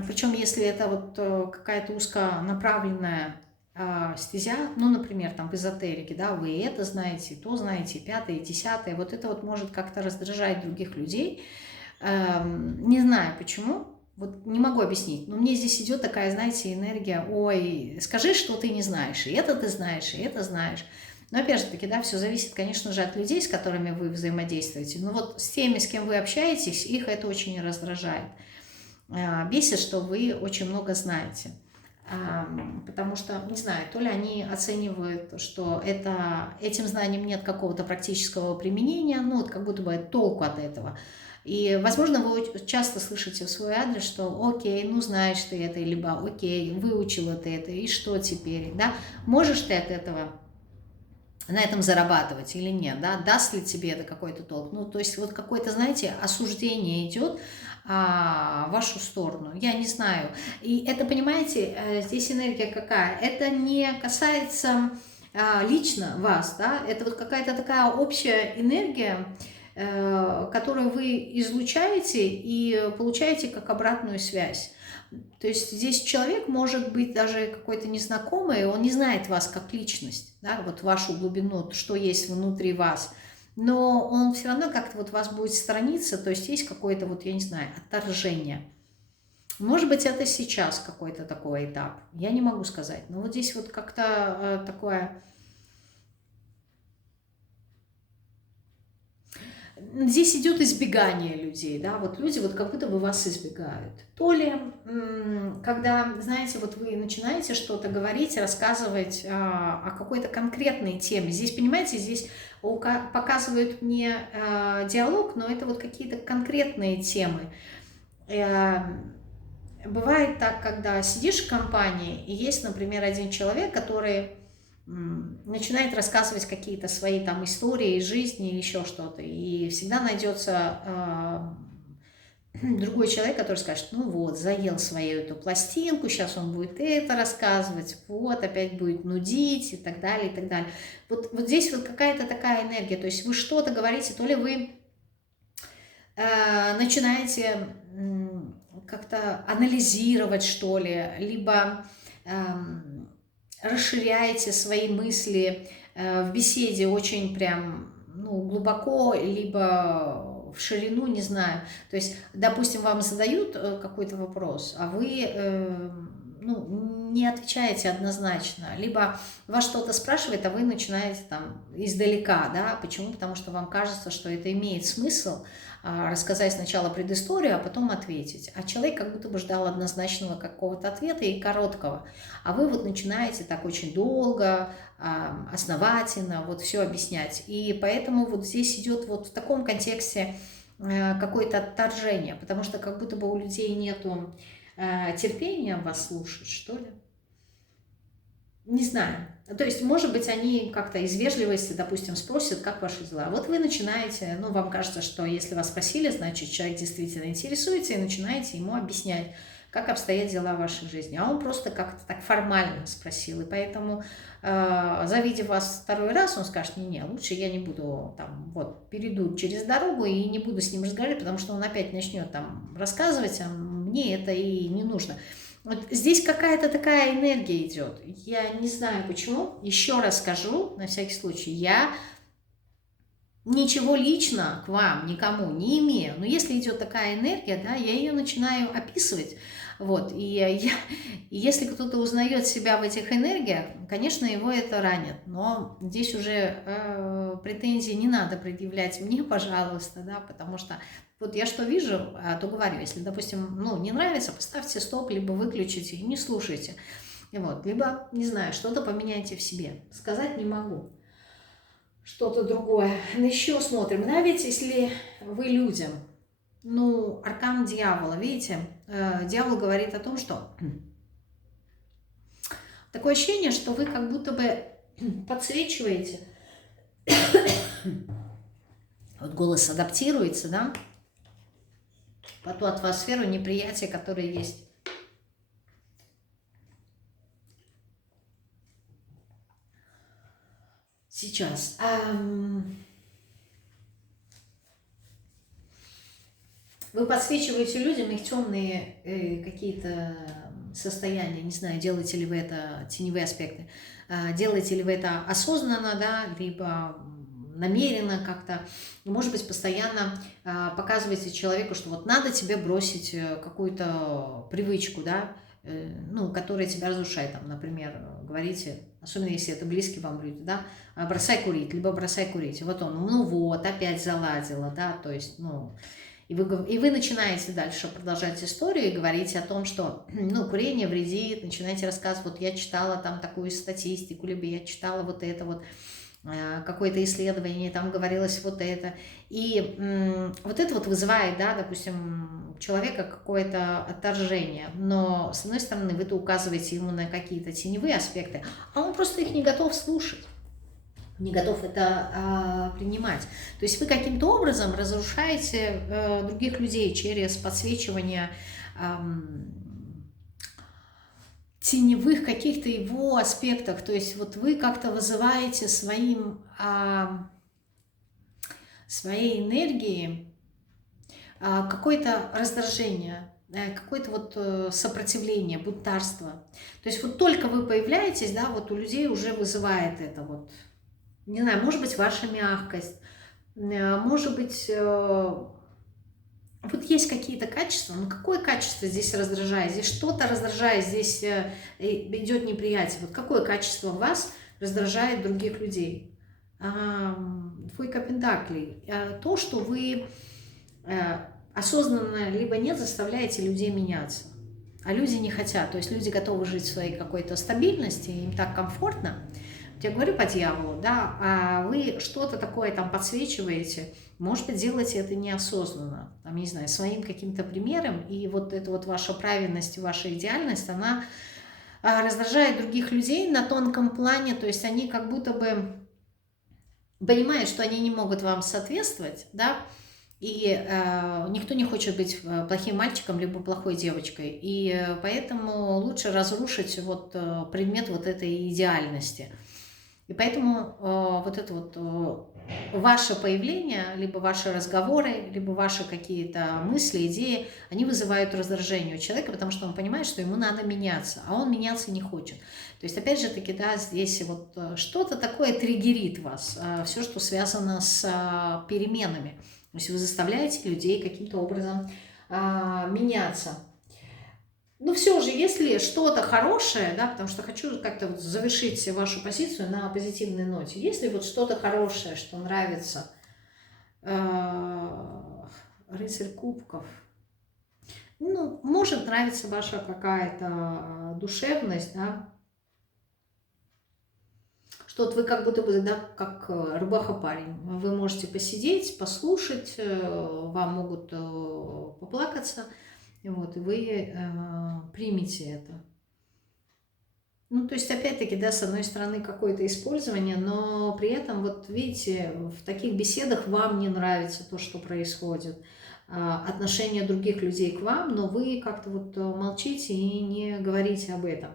причем, если это вот какая-то узконаправленная стезя, ну, например, там в эзотерике, да, вы это знаете, то знаете, пятое, десятое, вот это вот может как-то раздражать других людей. Не знаю почему, вот не могу объяснить, но мне здесь идет такая, знаете, энергия, ой, скажи, что ты не знаешь, и это ты знаешь, и это знаешь. Но опять же таки, да, все зависит, конечно же, от людей, с которыми вы взаимодействуете. Но вот с теми, с кем вы общаетесь, их это очень раздражает. Бесит, что вы очень много знаете. Потому что, не знаю, то ли они оценивают, что этим знаниям нет какого-то практического применения, ну, вот как будто бы толку от этого. И, возможно, вы часто слышите в свой адрес, что окей, ну знаешь ты это, либо окей, выучила ты это, и что теперь, да? Можешь ты от этого на этом зарабатывать или нет, да? Даст ли тебе это какой-то толк? Ну, то есть вот какое-то, знаете, осуждение идет в вашу сторону, я не знаю. И это, понимаете, здесь энергия какая? Это не касается лично вас, да? Это вот какая-то такая общая энергия, которую вы излучаете и получаете как обратную связь. То есть здесь человек может быть даже какой-то незнакомый, он не знает вас как личность, да, вот вашу глубину, что есть внутри вас, но он все равно как-то вот вас будет сторониться, то есть есть какое-то вот, я не знаю, отторжение. Может быть, это сейчас какой-то такой этап, я не могу сказать, но вот здесь вот как-то такое... Здесь идет избегание людей, да, вот люди вот как будто бы вас избегают. То ли, когда, знаете, вот вы начинаете что-то говорить, рассказывать о какой-то конкретной теме. Здесь, понимаете, здесь показывают мне диалог, но это вот какие-то конкретные темы. Бывает так, когда сидишь в компании, и есть, например, один человек, который начинает рассказывать какие-то свои там истории из жизни или еще что-то. И всегда найдется другой человек, который скажет, ну вот, заел свою эту пластинку, сейчас он будет это рассказывать, вот, опять будет нудить и так далее, и так далее. Вот здесь вот какая-то такая энергия, то есть вы что-то говорите, то ли вы начинаете как-то анализировать, что ли, либо расширяете свои мысли в беседе очень прям, ну, глубоко, либо в ширину, не знаю. То есть, допустим, вам задают какой-то вопрос, а вы ну, не отвечаете однозначно, либо вас что-то спрашивает, а вы начинаете там издалека, да, почему? Потому что вам кажется, что это имеет смысл, рассказать сначала предысторию, а потом ответить. А человек как будто бы ждал однозначного какого-то ответа и короткого. А вы вот начинаете так очень долго, основательно вот все объяснять. И поэтому вот здесь идет вот в таком контексте какое-то отторжение, потому что как будто бы у людей нету терпения вас слушать, что ли. Не знаю. То есть, может быть, они как-то из вежливости, допустим, спросят, как ваши дела. Вот вы начинаете, ну, вам кажется, что если вас спросили, значит, человек действительно интересуется, и начинаете ему объяснять, как обстоят дела в вашей жизни. А он просто как-то так формально спросил, и поэтому, завидев вас второй раз, он скажет, не-не, лучше я не буду, там, вот, перейду через дорогу и не буду с ним разговаривать, потому что он опять начнет там рассказывать, а мне это и не нужно. Вот здесь какая-то такая энергия идет. Я не знаю почему. Еще раз скажу, на всякий случай, я ничего лично к вам, никому не имею. Но если идет такая энергия, да, я ее начинаю описывать. Вот, и если кто-то узнает себя в этих энергиях, конечно, его это ранит, но здесь уже претензий не надо предъявлять мне, пожалуйста, да, потому что вот я что вижу, то говорю, если, допустим, ну, не нравится, поставьте стоп, либо выключите и не слушайте, вот, либо, не знаю, что-то поменяйте в себе, сказать не могу. Что-то другое. Еще смотрим, да, ведь если вы людям, ну, аркан дьявола, видите, дьявол говорит о том, что такое ощущение, что вы как будто бы подсвечиваете, вот голос адаптируется, да, по ту атмосферу неприятия, которая есть. Сейчас. Вы подсвечиваете людям их темные какие-то состояния, не знаю, делаете ли вы это, теневые аспекты, делаете ли вы это осознанно, да, либо намеренно как-то, может быть, постоянно показываете человеку, что вот надо тебе бросить какую-то привычку, да, ну, которая тебя разрушает, там, например, говорите, особенно если это близкие вам люди, да, бросай курить, либо бросай курить, вот он, ну вот, опять заладила, да, то есть, ну, и вы начинаете дальше продолжать историю и говорить о том, что ну, курение вредит, начинаете рассказывать, вот я читала там такую статистику, либо я читала вот это вот, какое-то исследование, там говорилось вот это. И вот это вот вызывает, да, допустим, у человека какое-то отторжение. Но, с одной стороны, вы-то указываете ему на какие-то теневые аспекты, а он просто их не готов слушать, не готов это принимать. То есть вы каким-то образом разрушаете других людей через подсвечивание теневых каких-то его аспектах. То есть вот вы как-то вызываете своей энергией какое-то раздражение, какое-то вот сопротивление, бунтарство. То есть вот только вы появляетесь, да, вот у людей уже вызывает это вот, не знаю, может быть, ваша мягкость, может быть, вот есть какие-то качества, но какое качество здесь раздражает? Здесь что-то раздражает, здесь идет неприятие. Вот какое качество вас раздражает других людей? Двойка пентаклей. То, что вы осознанно либо нет заставляете людей меняться. А люди не хотят. То есть люди готовы жить в своей какой-то стабильности, им так комфортно. Я говорю по дьяволу, да, а вы что-то такое там подсвечиваете, может быть, делаете это неосознанно, там, не знаю, своим каким-то примером, и вот эта вот ваша правильность, ваша идеальность, она раздражает других людей на тонком плане, то есть они как будто бы понимают, что они не могут вам соответствовать, да, и никто не хочет быть плохим мальчиком либо плохой девочкой, и поэтому лучше разрушить вот предмет вот этой идеальности. И поэтому вот это вот ваше появление, либо ваши разговоры, либо ваши какие-то мысли, идеи, они вызывают раздражение у человека, потому что он понимает, что ему надо меняться, а он меняться не хочет. То есть, опять же таки, да, здесь вот что-то такое триггерит вас, все, что связано с переменами. То есть вы заставляете людей каким-то образом меняться. Ну все же, если что-то хорошее, да, потому что хочу как-то вот завершить вашу позицию на позитивной ноте, если вот что-то хорошее, что нравится, рыцарь кубков, ну, может нравиться ваша какая-то душевность, да, что вот вы как будто бы, да, как рубаха-парень, вы можете посидеть, послушать, вам могут поплакаться, вот, и вы примете это. Ну, то есть, опять-таки, да, с одной стороны, какое-то использование, но при этом, вот видите, в таких беседах вам не нравится то, что происходит, отношение других людей к вам, но вы как-то вот молчите и не говорите об этом.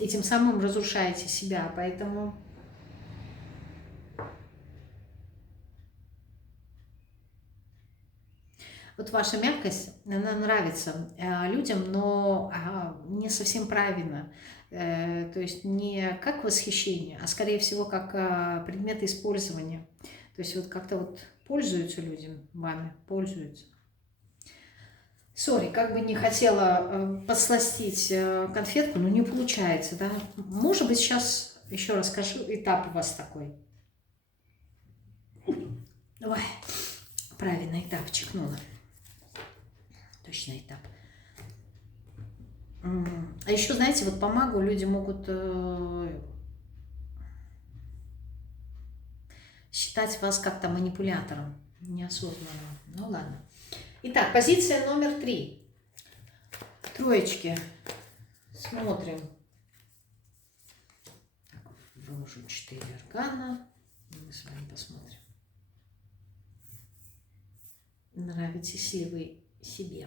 И тем самым разрушаете себя, поэтому... Вот ваша мягкость, она нравится людям, но не совсем правильно. То есть не как восхищение, а скорее всего как предмет использования. То есть вот как-то вот пользуются люди вами, пользуются. Сори, как бы не хотела подсластить конфетку, но не получается, да. Может быть, сейчас еще расскажу, этап у вас такой. Ой, правильный этап чихнула. Точно этап. А еще, знаете, вот по магу люди могут считать вас как-то манипулятором, неосознанно. Ну ладно. Итак, позиция номер 3. Троечки. Смотрим. Так, выложу 4 аркана. Мы с вами посмотрим. Нравитесь ли вы себе?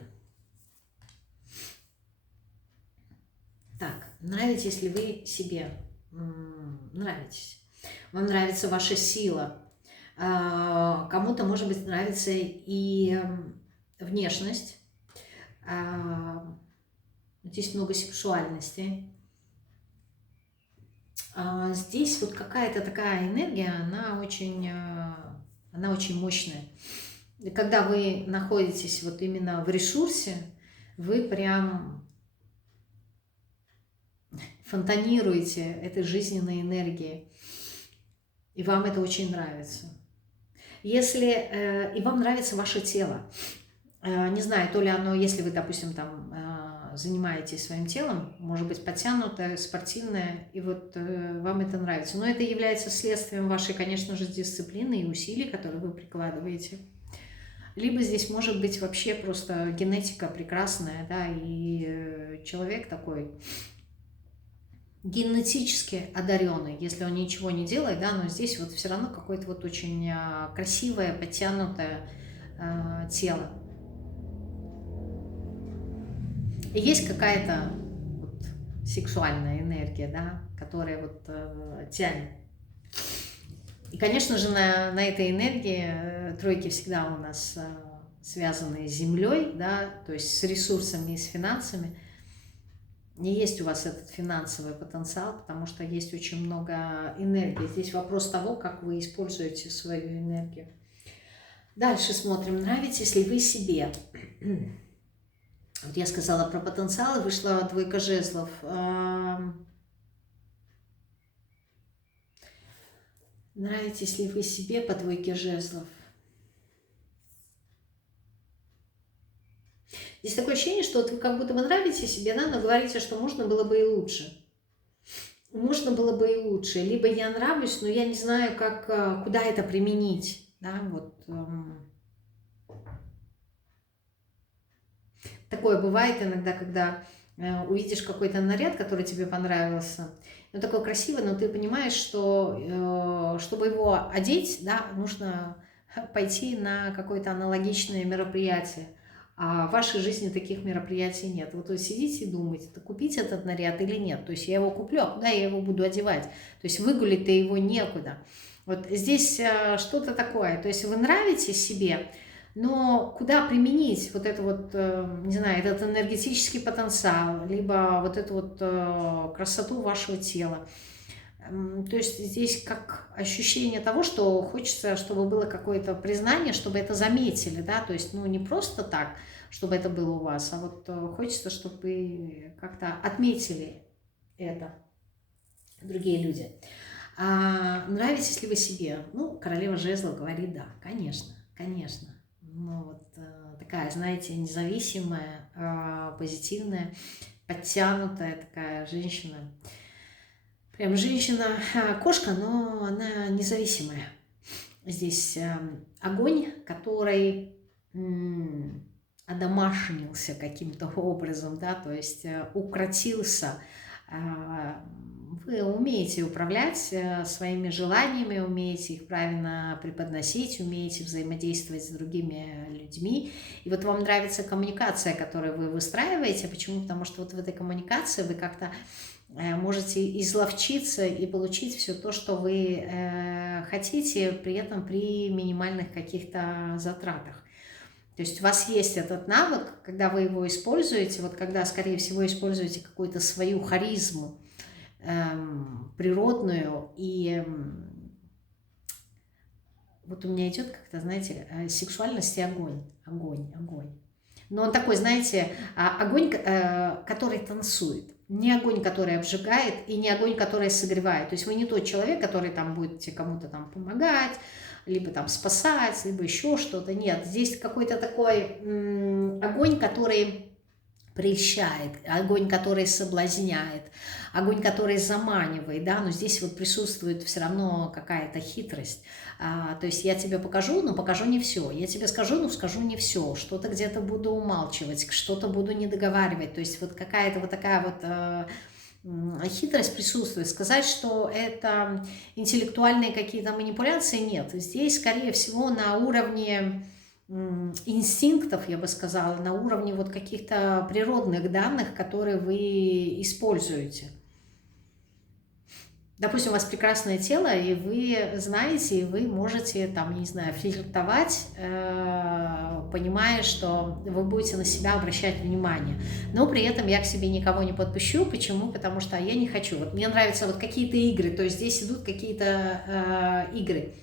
Так, нравитесь ли вы себе? Нравитесь. Вам нравится ваша сила. Кому-то, может быть, нравится и внешность. Здесь много сексуальности. Здесь вот какая-то такая энергия, она очень мощная. И когда вы находитесь вот именно в ресурсе, вы прям фонтанируете этой жизненной энергией. И вам это очень нравится. Если и вам нравится ваше тело, не знаю, то ли оно, если вы, допустим, там занимаетесь своим телом, может быть, подтянутое, спортивное, и вот вам это нравится. Но это является следствием вашей, конечно же, дисциплины и усилий, которые вы прикладываете. Либо здесь может быть вообще просто генетика прекрасная, да, и человек такой генетически одаренный, если он ничего не делает, да, но здесь вот все равно какое-то вот очень красивое, подтянутое тело. И есть какая-то вот сексуальная энергия, да, которая вот тянет. И, конечно же, на этой энергии тройки всегда у нас связаны с землей, да, то есть с ресурсами и с финансами. Не есть у вас этот финансовый потенциал, потому что есть очень много энергии. Здесь вопрос того, как вы используете свою энергию. Дальше смотрим, нравитесь ли вы себе. Вот я сказала про потенциал, вышла двойка жезлов. Нравитесь ли вы себе по двойке жезлов? Здесь такое ощущение, что вот вы как будто бы нравитесь себе, да, но говорите, что можно было бы и лучше. Можно было бы и лучше. Либо я нравлюсь, но я не знаю, как, куда это применить. Да, вот. Такое бывает иногда, когда увидишь какой-то наряд, который тебе понравился, он такой красивый, но ты понимаешь, что чтобы его одеть, да, нужно пойти на какое-то аналогичное мероприятие. А в вашей жизни таких мероприятий нет. Вот вы сидите и думаете, купить этот наряд или нет. То есть я его куплю, а куда я его буду одевать? То есть выгулить-то его некуда. Вот здесь что-то такое. То есть вы нравитесь себе, но куда применить вот это вот, не знаю, этот энергетический потенциал, либо вот эту вот красоту вашего тела. То есть здесь как ощущение того, что хочется, чтобы было какое-то признание, чтобы это заметили, да, то есть, ну, не просто так, чтобы это было у вас, а вот хочется, чтобы вы как-то отметили это, другие люди. Нравитесь ли вы себе? Ну, королева жезлов говорит, да, конечно, конечно. Ну, вот такая, знаете, независимая, позитивная, подтянутая такая женщина. Прям женщина-кошка, но она независимая. Здесь огонь, который одомашнился каким-то образом, да, то есть укротился. Вы умеете управлять своими желаниями, умеете их правильно преподносить, умеете взаимодействовать с другими людьми. И вот вам нравится коммуникация, которую вы выстраиваете. Почему? Потому что вот в этой коммуникации вы как-то можете изловчиться и получить все то, что вы хотите, при этом при минимальных каких-то затратах. То есть у вас есть этот навык, когда вы его используете, вот когда, скорее всего, используете какую-то свою харизму природную, и вот у меня идет как-то, знаете, сексуальность и огонь, огонь, огонь. Но он такой, знаете, огонь, который танцует. Не огонь, который обжигает, и не огонь, который согревает. То есть вы не тот человек, который там будете кому-то там помогать, либо там спасать, либо еще что-то. Нет, здесь какой-то такой огонь, который прельщает, огонь, который соблазняет, огонь, который заманивает, да, но здесь вот присутствует все равно какая-то хитрость. То есть я тебе покажу, но покажу не все, я тебе скажу, но скажу не все, что-то где-то буду умалчивать, что-то буду не договаривать, то есть вот какая-то вот такая вот хитрость присутствует. Сказать, что это интеллектуальные какие-то манипуляции, нет. Здесь, скорее всего, на уровне инстинктов, я бы сказала, на уровне вот каких-то природных данных, которые вы используете. Допустим, у вас прекрасное тело, и вы знаете, и вы можете, там, не знаю, флиртовать, понимая, что вы будете на себя обращать внимание. Но при этом я к себе никого не подпущу. Почему? Потому что я не хочу. Вот мне нравятся вот какие-то игры, то есть здесь идут какие-то игры.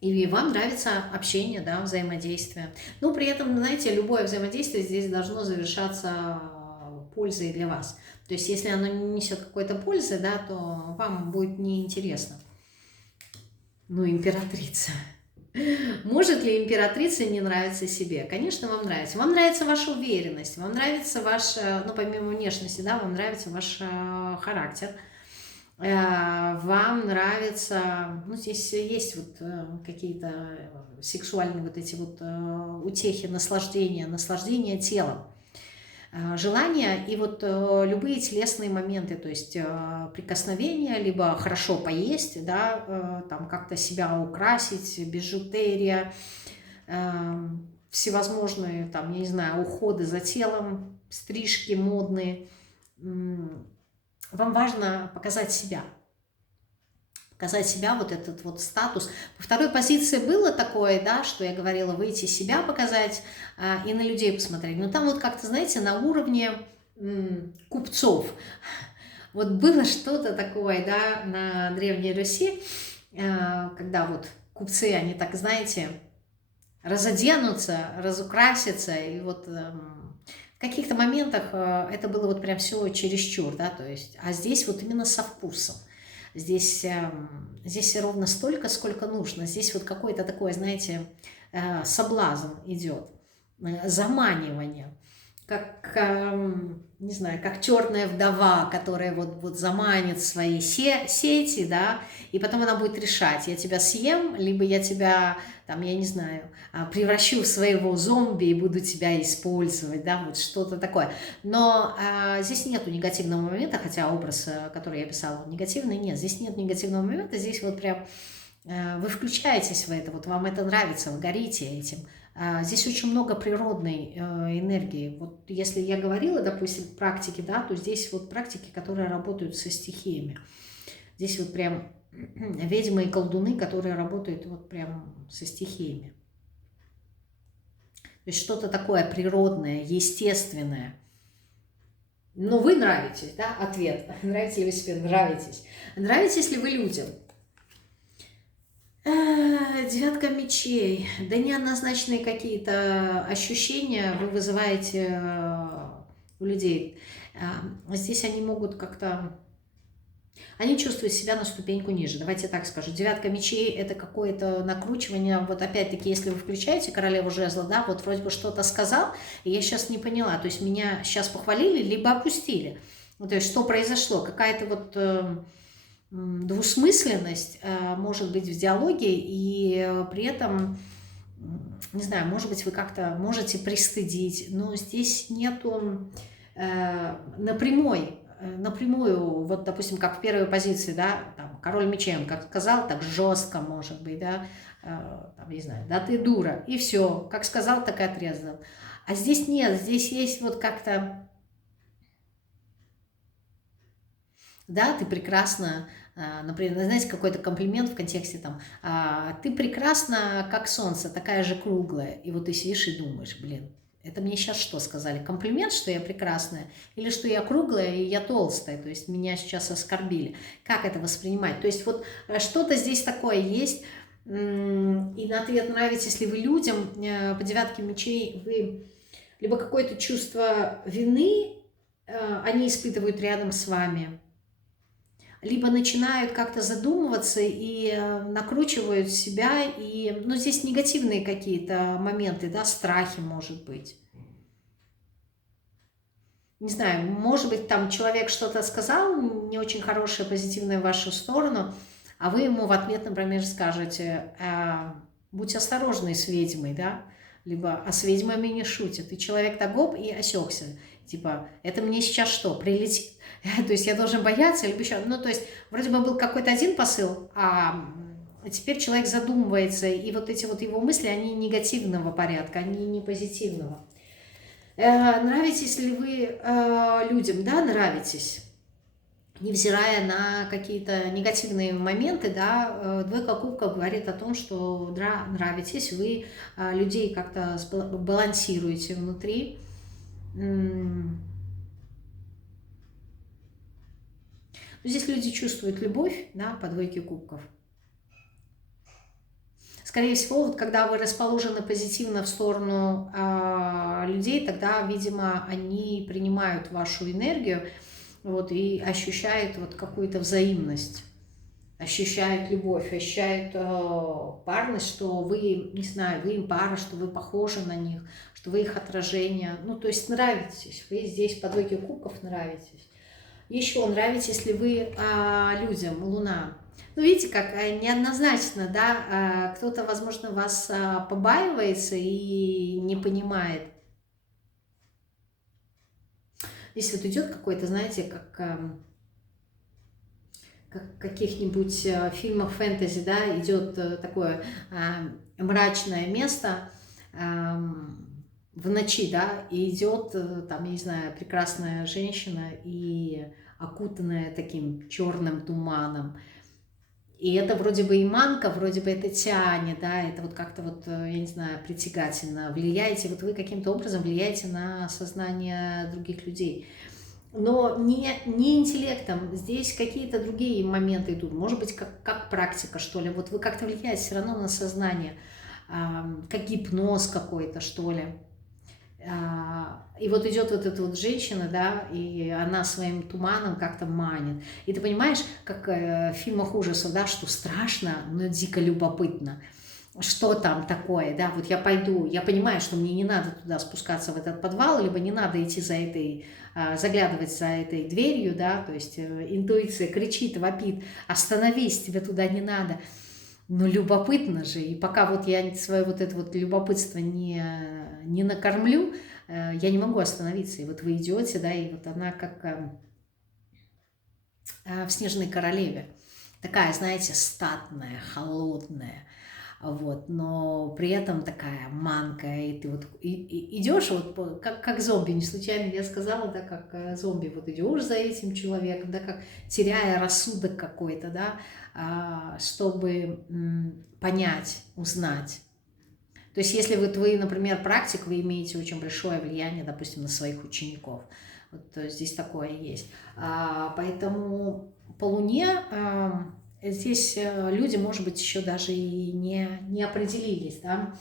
И вам нравится общение, да, взаимодействие. Но при этом, знаете, любое взаимодействие здесь должно завершаться пользой для вас. То есть если оно не несет какой-то пользы, да, то вам будет неинтересно. Ну, императрица. Может ли императрица не нравиться себе? Конечно, вам нравится. Вам нравится ваша уверенность, вам нравится ваш, ну, помимо внешности, да, вам нравится ваш характер. Вам нравится, ну, здесь есть вот какие-то сексуальные вот эти вот утехи, наслаждение телом, желания и вот любые телесные моменты, то есть прикосновения, либо хорошо поесть, да, там как-то себя украсить, бижутерия, всевозможные, там, я не знаю, уходы за телом, стрижки модные. Вам важно показать себя, вот этот вот статус. По второй позиции было такое, да, что я говорила, выйти себя показать и на людей посмотреть. Но там вот как-то, знаете, на уровне купцов. Вот было что-то такое, да, на Древней Руси, когда вот купцы, они так, знаете, разоденутся, разукрасятся, и вот в каких-то моментах это было вот прям все чересчур, да, то есть, а здесь вот именно со вкусом. Здесь ровно столько, сколько нужно. Здесь вот какой-то такой, знаете, соблазн идет, заманивание. Как, не знаю, как черная вдова, которая вот заманит свои сети, да, и потом она будет решать, я тебя съем, либо я тебя, там, я не знаю, превращу в своего зомби и буду тебя использовать, да, вот что-то такое. Но здесь нету негативного момента, хотя образ, который я писала, негативный, нет, здесь нет негативного момента, здесь вот прям вы включаетесь в это, вот вам это нравится, вы горите этим. Здесь очень много природной энергии. Вот если я говорила, допустим, практики, да, то здесь вот практики, которые работают со стихиями. Здесь вот прям ведьмы и колдуны, которые работают вот прям со стихиями. То есть что-то такое природное, естественное. Но вы нравитесь, да, ответ. Нравитесь ли вы себе? Нравитесь. Нравитесь ли вы людям? Девятка мечей. Да неоднозначные какие-то ощущения вы вызываете у людей. Здесь они могут как-то... Они чувствуют себя на ступеньку ниже, давайте так скажу. Девятка мечей – это какое-то накручивание. Вот опять-таки, если вы включаете королеву жезла, да, вот вроде бы что-то сказал, и я сейчас не поняла. То есть меня сейчас похвалили, либо опустили. Ну, то есть что произошло? Какая-то вот... двусмысленность может быть в диалоге, и при этом, не знаю, может быть, вы как-то можете пристыдить, но здесь нету напрямую, вот, допустим, как в первой позиции, да, там, король мечей, как сказал, так жестко, может быть, да, там, не знаю, да ты дура, и все, как сказал, так и отрезал. А здесь нет, здесь есть вот как-то, да, ты прекрасно, например, знаете, какой-то комплимент в контексте там, ты прекрасна, как солнце, такая же круглая, и вот ты сидишь и думаешь, блин, это мне сейчас что сказали, комплимент, что я прекрасная, или что я круглая и я толстая, то есть меня сейчас оскорбили, как это воспринимать, то есть вот что-то здесь такое есть, И на ответ, нравитесь ли вы людям, по девятке мечей вы либо какое-то чувство вины они испытывают рядом с вами, либо начинают как-то задумываться и накручивают себя, и, ну, здесь негативные какие-то моменты, да, страхи, может быть. Не знаю, может быть, там человек что-то сказал не очень хорошее, позитивное в вашу сторону, а вы ему в ответ, например, скажете, будь осторожный с ведьмой, да, либо а с ведьмами не шутят. И человек так гоп и осекся. Типа, это мне сейчас что, прилетит? То есть я должен бояться, либо еще... Ну, то есть вроде бы был какой-то один посыл, а теперь человек задумывается, и вот эти вот его мысли, они негативного порядка, они не позитивного. Нравитесь ли вы людям? Да, нравитесь. Невзирая на какие-то негативные моменты, да, двойка кубков говорит о том, что да, нравитесь, вы людей как-то балансируете внутри. Здесь люди чувствуют любовь, да, по двойке кубков. Скорее всего, вот когда вы расположены позитивно в сторону людей, тогда, видимо, они принимают вашу энергию, вот, и ощущают вот какую-то взаимность, ощущают любовь, ощущают парность, что вы, не знаю, вы им пара, что вы похожи на них, что вы их отражение. Ну, то есть нравитесь, вы здесь по двойке кубков нравитесь. Еще нравитесь ли вы людям, Луна? Ну, видите, как неоднозначно, да, кто-то, возможно, вас побаивается и не понимает. Здесь вот идет какой-то, знаете, как в каких-нибудь фильмах фэнтези, да, идет такое мрачное место в ночи, да, и идет там, я не знаю, прекрасная женщина и окутанная таким черным туманом. И это вроде бы и манка, вроде бы это тянет, да, это вот как-то вот, я не знаю, притягательно. Влияете, вот вы каким-то образом влияете на сознание других людей. Но не интеллектом, здесь какие-то другие моменты идут. Может быть, как практика, что ли. Вот вы как-то влияете все равно на сознание, как гипноз какой-то, что ли. И вот идет вот эта вот женщина, да, и она своим туманом как-то манит. И ты понимаешь, как в фильмах ужасов, да, что страшно, но дико любопытно. Что там такое, да, вот я пойду, я понимаю, что мне не надо туда спускаться в этот подвал, либо не надо идти за этой, заглядывать за этой дверью, да, то есть интуиция кричит, вопит, остановись, тебе туда не надо. Но любопытно же, и пока вот я свое вот это вот любопытство не накормлю, я не могу остановиться. И вот вы идете, да, и вот она как в «Снежной королеве». Такая, знаете, статная, холодная, вот, но при этом такая манкая, и ты вот идешь вот как зомби, не случайно я сказала, да, как зомби, вот идешь за этим человеком, да, как теряя рассудок какой-то, да, чтобы понять, узнать. То есть если вы, например, практик, вы имеете очень большое влияние, допустим, на своих учеников, вот, то здесь такое есть. Поэтому по Луне здесь люди, может быть, еще даже и не определились, да,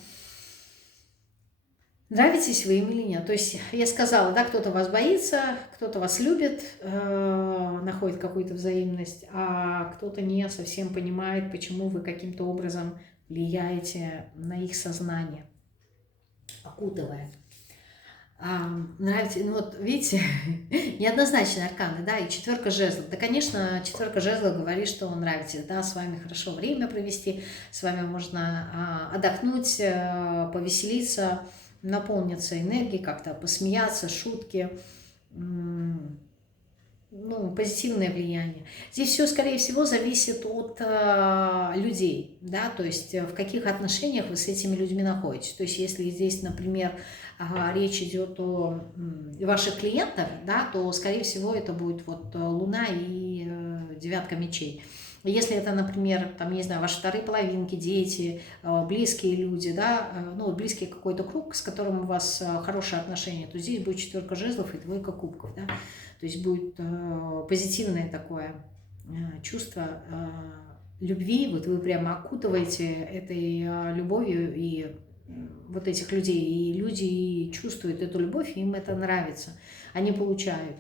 нравитесь вы им или нет. То есть я сказала, да, кто-то вас боится, кто-то вас любит, находит какую-то взаимность, а кто-то не совсем понимает, почему вы каким-то образом влияете на их сознание, окутывая. Нравится, ну вот видите, неоднозначные арканы, да, и четверка жезлов. Да, конечно, четверка жезлов говорит, что он нравится, да, с вами хорошо время провести, с вами можно отдохнуть, повеселиться, наполниться энергией, как-то посмеяться, шутки, ну, позитивное влияние. Здесь все, скорее всего, зависит от людей, да, то есть в каких отношениях вы с этими людьми находитесь. То есть если здесь, например, речь идет о ваших клиентах, да, то, скорее всего, это будет вот Луна и девятка мечей. Если это, например, там, не знаю, ваши вторые половинки, дети, близкие люди, да, ну, близкий какой-то круг, с которым у вас хорошие отношения, то здесь будет четверка жезлов и двойка кубков, да. То есть будет позитивное такое чувство любви, вот вы прямо окутываете этой любовью и вот этих людей, и люди и чувствуют эту любовь, им это нравится, они получают.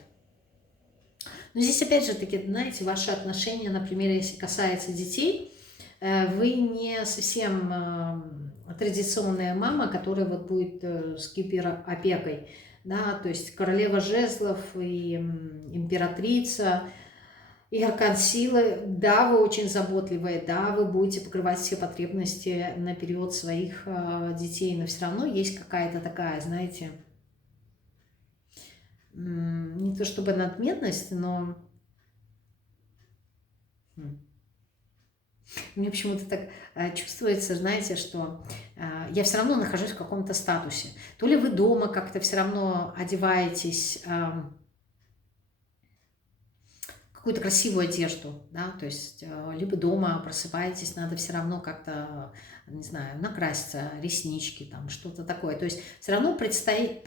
Но здесь опять же таки, знаете, ваши отношения, например, если касается детей, вы не совсем традиционная мама, которая вот будет с гиперопекой, да, то есть королева жезлов и императрица, и аркан силы, да, вы очень заботливая, да, вы будете покрывать все потребности на период своих детей, но все равно есть какая-то такая, знаете, не то чтобы надменность, но мне почему-то так чувствуется, знаете, что я все равно нахожусь в каком-то статусе. То ли вы дома как-то все равно одеваетесь какую-то красивую одежду, да, то есть либо дома просыпаетесь, надо все равно как-то, не знаю, накраситься, реснички, там, что-то такое. То есть все равно предстаете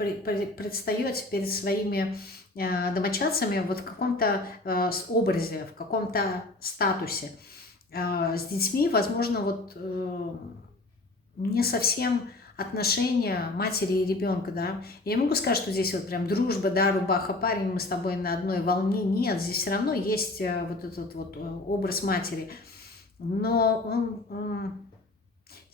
перед своими домочадцами вот в каком-то образе, в каком-то статусе. С детьми, возможно, вот не совсем отношения матери и ребенка, да. Я не могу сказать, что здесь вот прям дружба, да, рубаха, парень, мы с тобой на одной волне. Нет, здесь все равно есть вот этот вот образ матери. Но он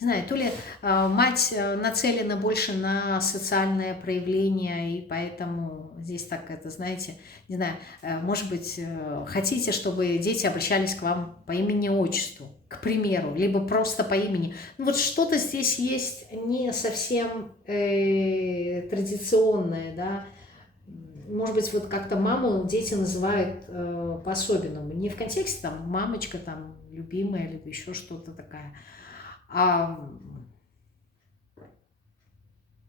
не знаю, то ли мать нацелена больше на социальное проявление, и поэтому здесь так это, знаете, не знаю, может быть, хотите, чтобы дети обращались к вам по имени-отчеству, к примеру, либо просто по имени. Ну вот что-то здесь есть не совсем традиционное, да. Может быть, вот как-то маму дети называют по-особенному. Не в контексте там мамочка, там любимая, либо еще что-то такая. Да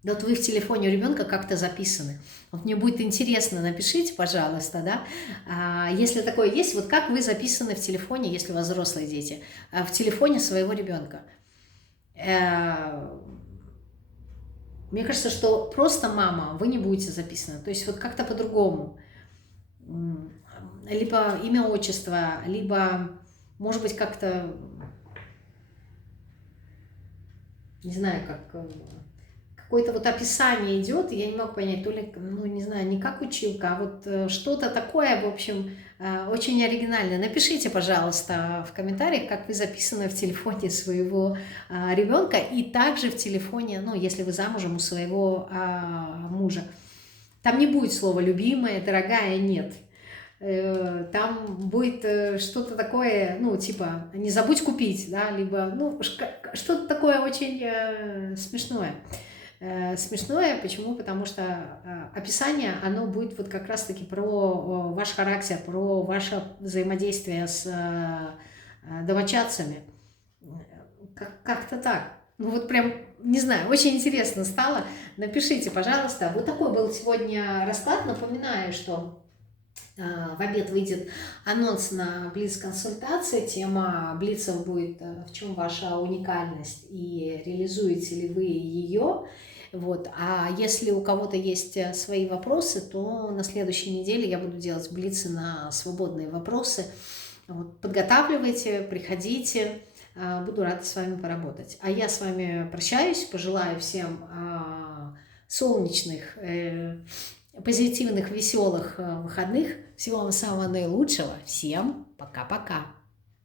вот вы в телефоне у ребенка как-то записаны. Вот мне будет интересно, напишите, пожалуйста, да, если такое есть, вот как вы записаны в телефоне, если у вас взрослые дети, в телефоне своего ребенка. Мне кажется, что просто мама, вы не будете записаны, то есть вот как-то по-другому. Либо имя, отчество, либо, может быть, как-то, не знаю, как какое-то вот описание идет, и я не могу понять, то ли, ну, не знаю, не как училка, а вот что-то такое, в общем, очень оригинальное. Напишите, пожалуйста, в комментариях, как вы записаны в телефоне своего ребенка, и также в телефоне, ну, если вы замужем, у своего мужа. Там не будет слова «любимая», «дорогая», нет. Там будет что-то такое, ну, типа, не забудь купить, да, либо, ну, что-то такое очень смешное. Смешное, почему? Потому что описание, оно будет вот как раз-таки про ваш характер, про ваше взаимодействие с домочадцами. Как-то так. Ну вот прям, не знаю, очень интересно стало. Напишите, пожалуйста. Вот такой был сегодня расклад. Напоминаю, что в обед выйдет анонс на Блиц-консультации. Тема Блицев будет «В чем ваша уникальность и реализуете ли вы ее?». Вот. А если у кого-то есть свои вопросы, то на следующей неделе я буду делать блицы на свободные вопросы. Вот. Подготавливайте, приходите. Буду рада с вами поработать. А я с вами прощаюсь. Пожелаю всем солнечных, позитивных, веселых выходных. Всего вам самого наилучшего. Всем пока-пока.